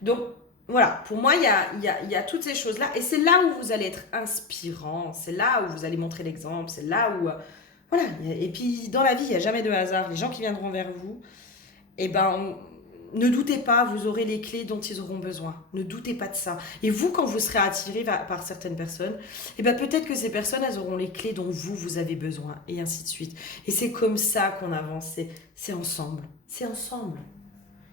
Donc, voilà, pour moi, il y a toutes ces choses-là. Et c'est là où vous allez être inspirant. C'est là où vous allez montrer l'exemple. C'est là où... voilà. Et puis, dans la vie, il n'y a jamais de hasard. Les gens qui viendront vers vous, eh ben, ne doutez pas, vous aurez les clés dont ils auront besoin. Ne doutez pas de ça. Et vous, quand vous serez attiré par certaines personnes, eh ben, peut-être que ces personnes, elles auront les clés dont vous avez besoin. Et ainsi de suite. Et c'est comme ça qu'on avance. C'est ensemble. C'est ensemble.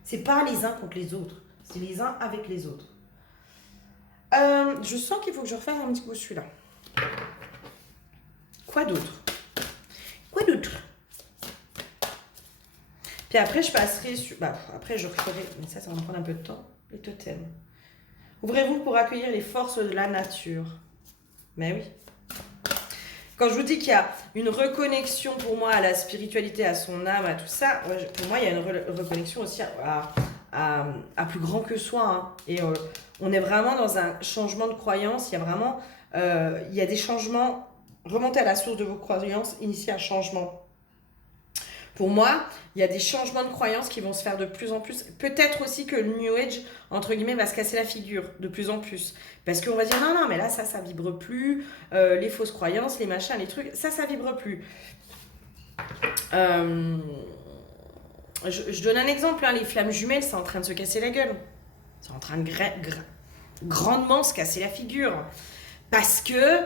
C'est pas les uns contre les autres. C'est les uns avec les autres. Je sens qu'il faut que je refasse un petit coup celui-là. Quoi d'autre? Quoi d'autre? Puis après, je passerai sur... Bah, après, je referai... Mais ça va me prendre un peu de temps. Les totems. Ouvrez-vous pour accueillir les forces de la nature. Mais oui. Quand je vous dis qu'il y a une reconnexion pour moi à la spiritualité, à son âme, à tout ça, pour moi, il y a une reconnexion aussi à plus grand que soi. Hein. Et on est vraiment dans un changement de croyance. Il y a vraiment... il y a des changements. Remontez à la source de vos croyances, initiez un changement. Pour moi, il y a des changements de croyances qui vont se faire de plus en plus. Peut-être aussi que le New Age, entre guillemets, va se casser la figure de plus en plus. Parce qu'on va dire, non, mais là, ça vibre plus. Les fausses croyances, les machins, les trucs, ça vibre plus. Je donne un exemple, hein, les flammes jumelles, c'est en train de se casser la gueule. C'est en train de grandement se casser la figure. Parce que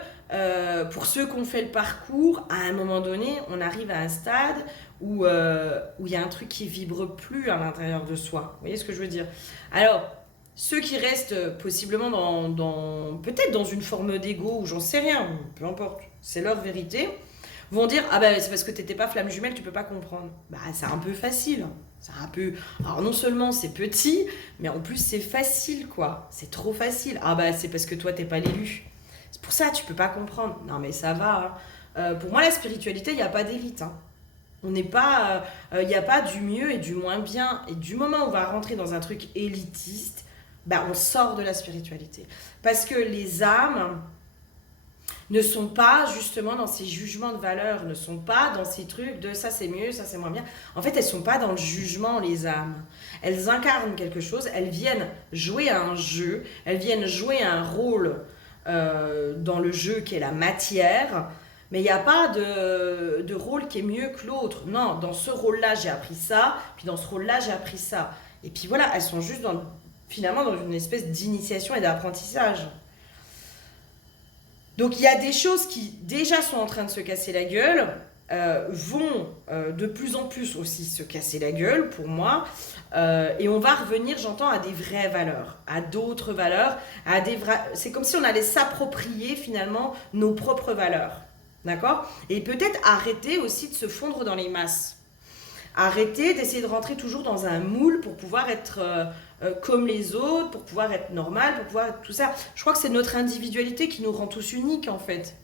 pour ceux qui ont fait le parcours, à un moment donné, on arrive à un stade où il y a un truc qui vibre plus à l'intérieur de soi. Vous voyez ce que je veux dire? Alors, ceux qui restent possiblement peut-être dans une forme d'ego, ou j'en sais rien, peu importe, c'est leur vérité, vont dire, ah ben c'est parce que t'étais pas flamme jumelle, tu peux pas comprendre. Bah c'est un peu facile. C'est un peu... Alors non seulement c'est petit, mais en plus c'est facile quoi. C'est trop facile. Ah bah c'est parce que toi t'es pas l'élu. C'est pour ça tu peux pas comprendre. Non mais ça va. Hein. Pour moi la spiritualité, il n'y a pas d'élite. Hein. On n'est pas... Il n'y a pas du mieux et du moins bien. Et du moment où on va rentrer dans un truc élitiste, bah, on sort de la spiritualité. Parce que les âmes ne sont pas justement dans ces jugements de valeur, ne sont pas dans ces trucs de ça c'est mieux, ça c'est moins bien. En fait, elles sont pas dans le jugement, les âmes. Elles incarnent quelque chose, elles viennent jouer à un jeu, elles viennent jouer un rôle dans le jeu qui est la matière, mais il n'y a pas de rôle qui est mieux que l'autre. Non, dans ce rôle-là, j'ai appris ça, puis dans ce rôle-là, j'ai appris ça. Et puis voilà, elles sont juste finalement dans une espèce d'initiation et d'apprentissage. Donc il y a des choses qui déjà sont en train de se casser la gueule, vont de plus en plus aussi se casser la gueule pour moi, et on va revenir, j'entends, à des vraies valeurs, à d'autres valeurs, c'est comme si on allait s'approprier finalement nos propres valeurs, d'accord? Et peut-être arrêter aussi de se fondre dans les masses. Arrêter d'essayer de rentrer toujours dans un moule pour pouvoir être comme les autres, pour pouvoir être normal, pour pouvoir être tout ça. Je crois que c'est notre individualité qui nous rend tous uniques en fait.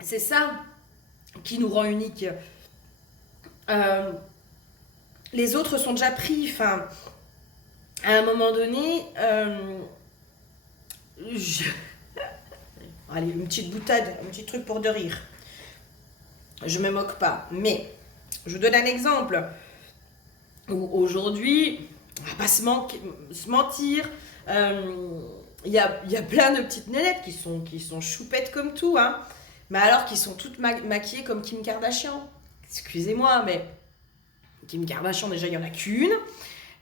C'est ça qui nous rend uniques. Les autres sont déjà pris. Enfin, à un moment donné, allez, une petite boutade, un petit truc pour de rire. Je me moque pas, mais je vous donne un exemple où aujourd'hui, on va pas se mentir, il y a plein de petites nénettes qui sont choupettes comme tout, hein, mais alors qui sont toutes maquillées comme Kim Kardashian. Excusez-moi, mais Kim Kardashian, déjà, il n'y en a qu'une.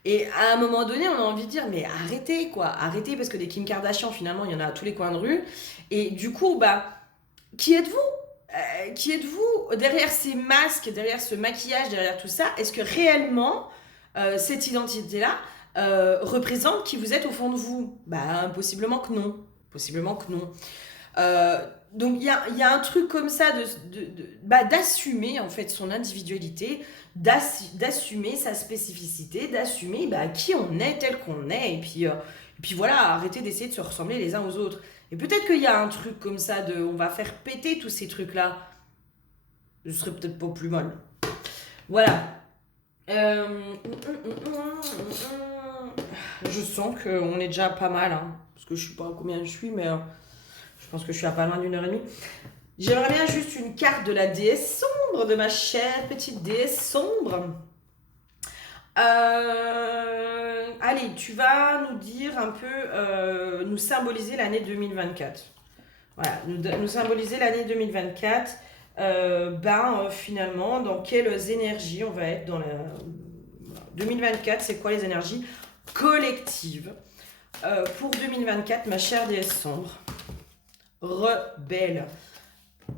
Et à un moment donné, on a envie de dire, mais arrêtez, quoi. Arrêtez, parce que des Kim Kardashian, finalement, il y en a à tous les coins de rue. Et du coup, bah, qui êtes-vous ? Qui êtes-vous derrière ces masques, derrière ce maquillage, derrière tout ça? Est-ce que réellement cette identité-là représente qui vous êtes au fond de vous? Bah, possiblement que non. Possiblement que non. Donc il y a un truc comme ça d'assumer en fait son individualité, d'assumer sa spécificité, d'assumer qui on est tel qu'on est, et puis voilà, arrêter d'essayer de se ressembler les uns aux autres. Et peut-être qu'il y a un truc comme ça on va faire péter tous ces trucs-là. Ce serait peut-être pas plus mal. Voilà. Je sens qu'on est déjà pas mal, hein, parce que je sais pas combien je suis, mais je pense que je suis à pas loin d'1 heure et demie. J'aimerais bien juste une carte de la déesse sombre, de ma chère petite déesse sombre. Allez, tu vas nous dire un peu, nous symboliser l'année 2024. Voilà, nous symboliser l'année 2024. Finalement, dans quelles énergies on va être dans la... 2024, c'est quoi les énergies collectives pour 2024, ma chère déesse sombre? Rebelle.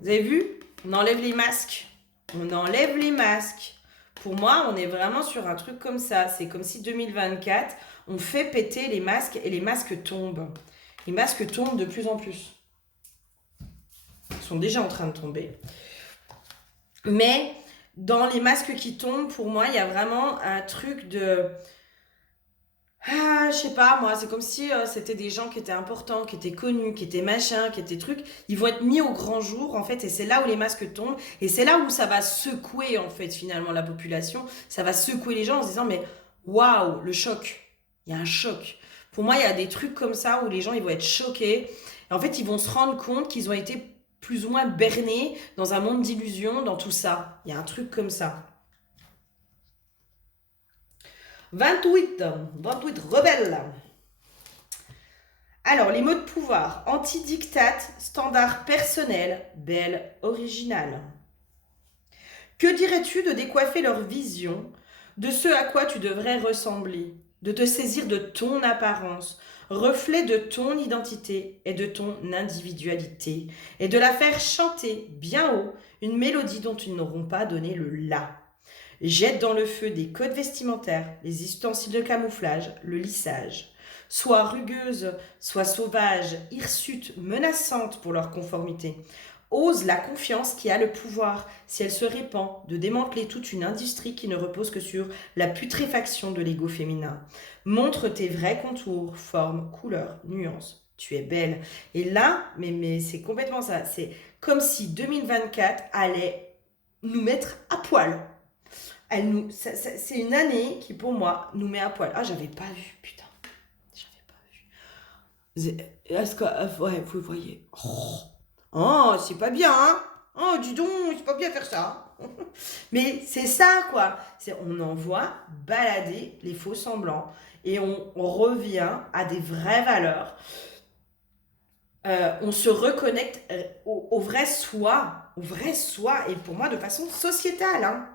Vous avez vu? On enlève les masques. On enlève les masques. Pour moi, on est vraiment sur un truc comme ça. C'est comme si 2024, on fait péter les masques et les masques tombent. Les masques tombent de plus en plus. Ils sont déjà en train de tomber. Mais dans les masques qui tombent, pour moi, il y a vraiment un truc de... Ah, je sais pas, moi, c'est comme si c'était des gens qui étaient importants, qui étaient connus, qui étaient machins, qui étaient trucs. Ils vont être mis au grand jour, en fait, et c'est là où les masques tombent. Et c'est là où ça va secouer, en fait, finalement, la population. Ça va secouer les gens en se disant, mais waouh, le choc. Il y a un choc. Pour moi, il y a des trucs comme ça où les gens, ils vont être choqués. Et en fait, ils vont se rendre compte qu'ils ont été plus ou moins bernés dans un monde d'illusions, dans tout ça. Il y a un truc comme ça. 28 rebelle. Alors, les mots de pouvoir. Anti-dictat, standard personnel, belle, originale. Que dirais-tu de décoiffer leur vision, de ce à quoi tu devrais ressembler, de te saisir de ton apparence, reflet de ton identité et de ton individualité, et de la faire chanter bien haut une mélodie dont ils n'auront pas donné le la. Jette dans le feu des codes vestimentaires, les ustensiles de camouflage, le lissage. Soit rugueuse, soit sauvage, hirsute, menaçante pour leur conformité. Ose la confiance qui a le pouvoir, si elle se répand, de démanteler toute une industrie qui ne repose que sur la putréfaction de l'ego féminin. Montre tes vrais contours, formes, couleurs, nuances. Tu es belle. Et là, mais c'est complètement ça. C'est comme si 2024 allait nous mettre à poil. c'est une année qui, pour moi, nous met à poil. Ah, j'avais pas vu, putain. J'avais pas vu. Est-ce que... ouais, vous voyez. Oh, c'est pas bien, hein. Oh, dis donc, c'est pas bien faire ça. Mais c'est ça, quoi. On envoie balader les faux semblants. Et on revient à des vraies valeurs. On se reconnecte au vrai soi. Au vrai soi. Et pour moi, de façon sociétale, hein.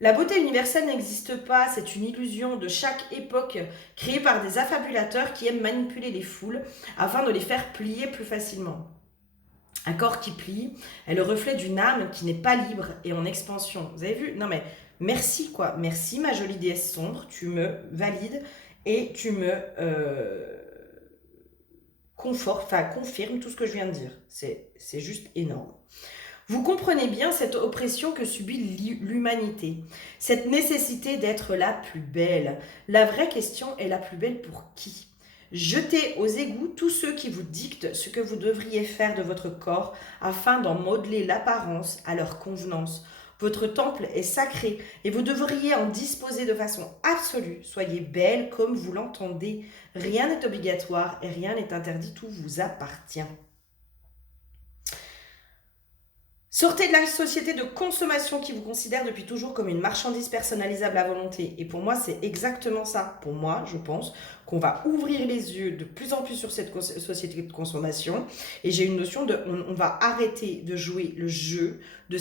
La beauté universelle n'existe pas, c'est une illusion de chaque époque créée par des affabulateurs qui aiment manipuler les foules afin de les faire plier plus facilement. Un corps qui plie est le reflet d'une âme qui n'est pas libre et en expansion. Vous avez vu? Non mais merci quoi, merci ma jolie déesse sombre, tu me valides et tu me confirmes tout ce que je viens de dire. C'est juste énorme. Vous comprenez bien cette oppression que subit l'humanité, cette nécessité d'être la plus belle. La vraie question est la plus belle pour qui? Jetez aux égouts tous ceux qui vous dictent ce que vous devriez faire de votre corps afin d'en modeler l'apparence à leur convenance. Votre temple est sacré et vous devriez en disposer de façon absolue. Soyez belle comme vous l'entendez. Rien n'est obligatoire et rien n'est interdit, tout vous appartient. Sortez de la société de consommation qui vous considère depuis toujours comme une marchandise personnalisable à volonté. Et pour moi, c'est exactement ça. Pour moi, je pense qu'on va ouvrir les yeux de plus en plus sur cette société de consommation. Et j'ai une notion de... On va arrêter de jouer le jeu de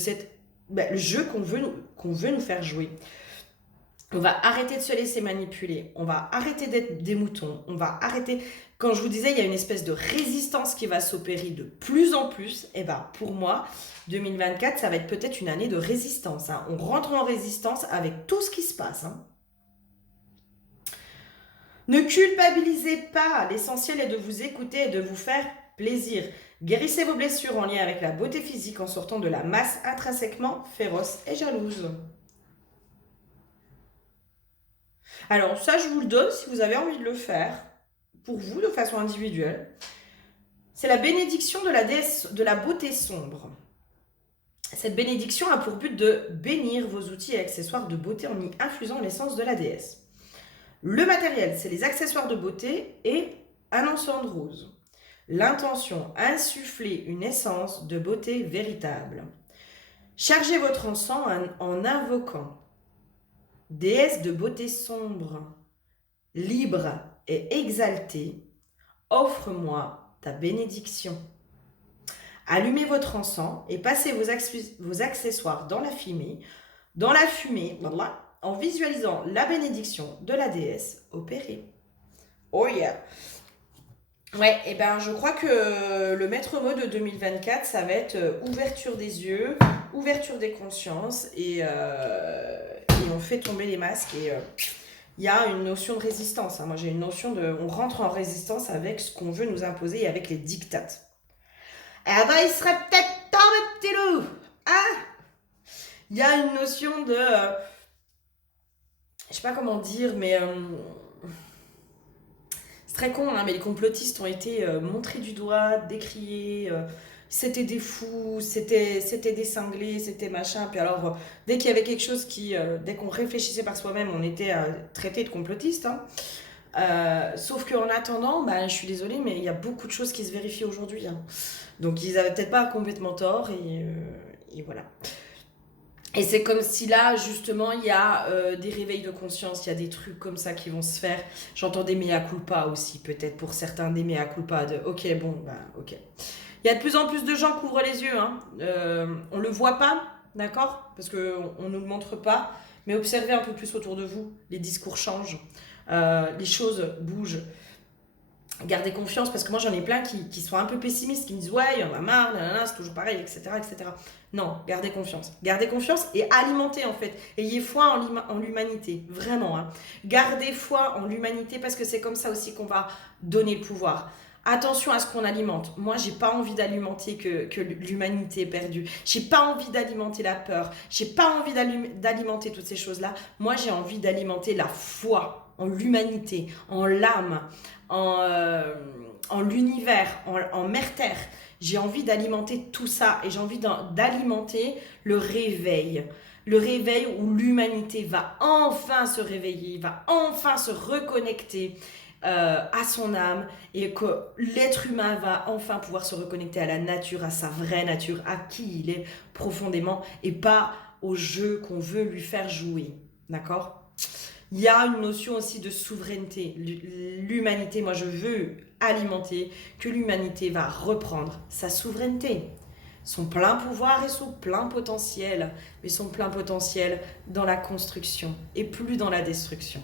le jeu qu'on veut nous faire jouer. On va arrêter de se laisser manipuler. On va arrêter d'être des moutons. On va arrêter... Quand je vous disais, il y a une espèce de résistance qui va s'opérer de plus en plus. Et bien, pour moi, 2024, ça va être peut-être une année de résistance. Hein. On rentre en résistance avec tout ce qui se passe. Hein. Ne culpabilisez pas. L'essentiel est de vous écouter et de vous faire plaisir. Guérissez vos blessures en lien avec la beauté physique en sortant de la masse intrinsèquement féroce et jalouse. Alors ça, je vous le donne si vous avez envie de le faire, pour vous, de façon individuelle. C'est la bénédiction de la déesse de la beauté sombre. Cette bénédiction a pour but de bénir vos outils et accessoires de beauté en y infusant l'essence de la déesse. Le matériel, c'est les accessoires de beauté et un encens de rose. L'intention, insuffler une essence de beauté véritable. Chargez votre encens en invoquant déesse de beauté sombre, libre et exaltée, offre-moi ta bénédiction. Allumez votre encens et passez vos accessoires dans la fumée, en visualisant la bénédiction de la déesse opérée. Oh yeah! Ouais, et ben je crois que le maître mot de 2024, ça va être ouverture des yeux, ouverture des consciences et on fait tomber les masques et il y a une notion de résistance. Hein. Moi j'ai une notion de... On rentre en résistance avec ce qu'on veut nous imposer et avec les dictates. Eh ben il serait peut-être temps, mes petits loups! Hein? Il y a une notion de... je sais pas comment dire, mais... c'est très con, hein, mais les complotistes ont été montrés du doigt, décriés, c'était des fous, c'était des cinglés, c'était machin. Puis alors, dès qu'il y avait quelque chose dès qu'on réfléchissait par soi-même, on était traité de complotistes. Hein. Sauf qu'en attendant, bah, je suis désolée, mais il y a beaucoup de choses qui se vérifient aujourd'hui. Hein. Donc ils avaient peut-être pas complètement tort et voilà. Et c'est comme si là, justement, il y a des réveils de conscience, il y a des trucs comme ça qui vont se faire. J'entends des mea culpa aussi, peut-être pour certains, des mea culpa de ok, bon, bah, ok. Il y a de plus en plus de gens qui ouvrent les yeux, hein. On le voit pas, d'accord? Parce qu'on ne nous le montre pas, mais observez un peu plus autour de vous, les discours changent, les choses bougent. Gardez confiance, parce que moi j'en ai plein qui sont un peu pessimistes, qui me disent ouais, il y en a marre, nanana, c'est toujours pareil, etc., etc. Non, gardez confiance. Gardez confiance et alimentez en fait. Ayez foi en l'humanité, vraiment. Hein. Gardez foi en l'humanité parce que c'est comme ça aussi qu'on va donner le pouvoir. Attention à ce qu'on alimente. Moi, j'ai pas envie d'alimenter que l'humanité est perdue. J'ai pas envie d'alimenter la peur. J'ai pas envie d'alimenter toutes ces choses-là. Moi, j'ai envie d'alimenter la foi en l'humanité, en l'âme, en l'univers, en mère-terre. J'ai envie d'alimenter tout ça et j'ai envie d'alimenter le réveil. le réveil où l'humanité va enfin se réveiller, va enfin se reconnecter à son âme et que l'être humain va enfin pouvoir se reconnecter à la nature, à sa vraie nature, à qui il est profondément et pas au jeu qu'on veut lui faire jouer. D'accord ? Il y a une notion aussi de souveraineté. L'humanité, moi je veux alimenter que l'humanité va reprendre sa souveraineté, son plein pouvoir et son plein potentiel, mais son plein potentiel dans la construction et plus dans la destruction.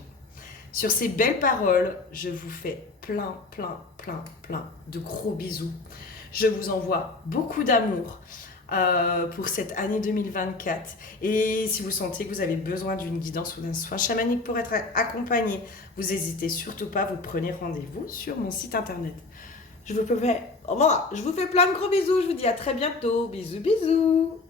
Sur ces belles paroles, je vous fais plein de gros bisous. Je vous envoie beaucoup d'amour pour cette année 2024. Et si vous sentez que vous avez besoin d'une guidance ou d'un soin chamanique pour être accompagné, vous n'hésitez surtout pas, vous prenez rendez-vous sur mon site internet. Je vous fais plein de gros bisous, je vous dis à très bientôt. Bisous, bisous.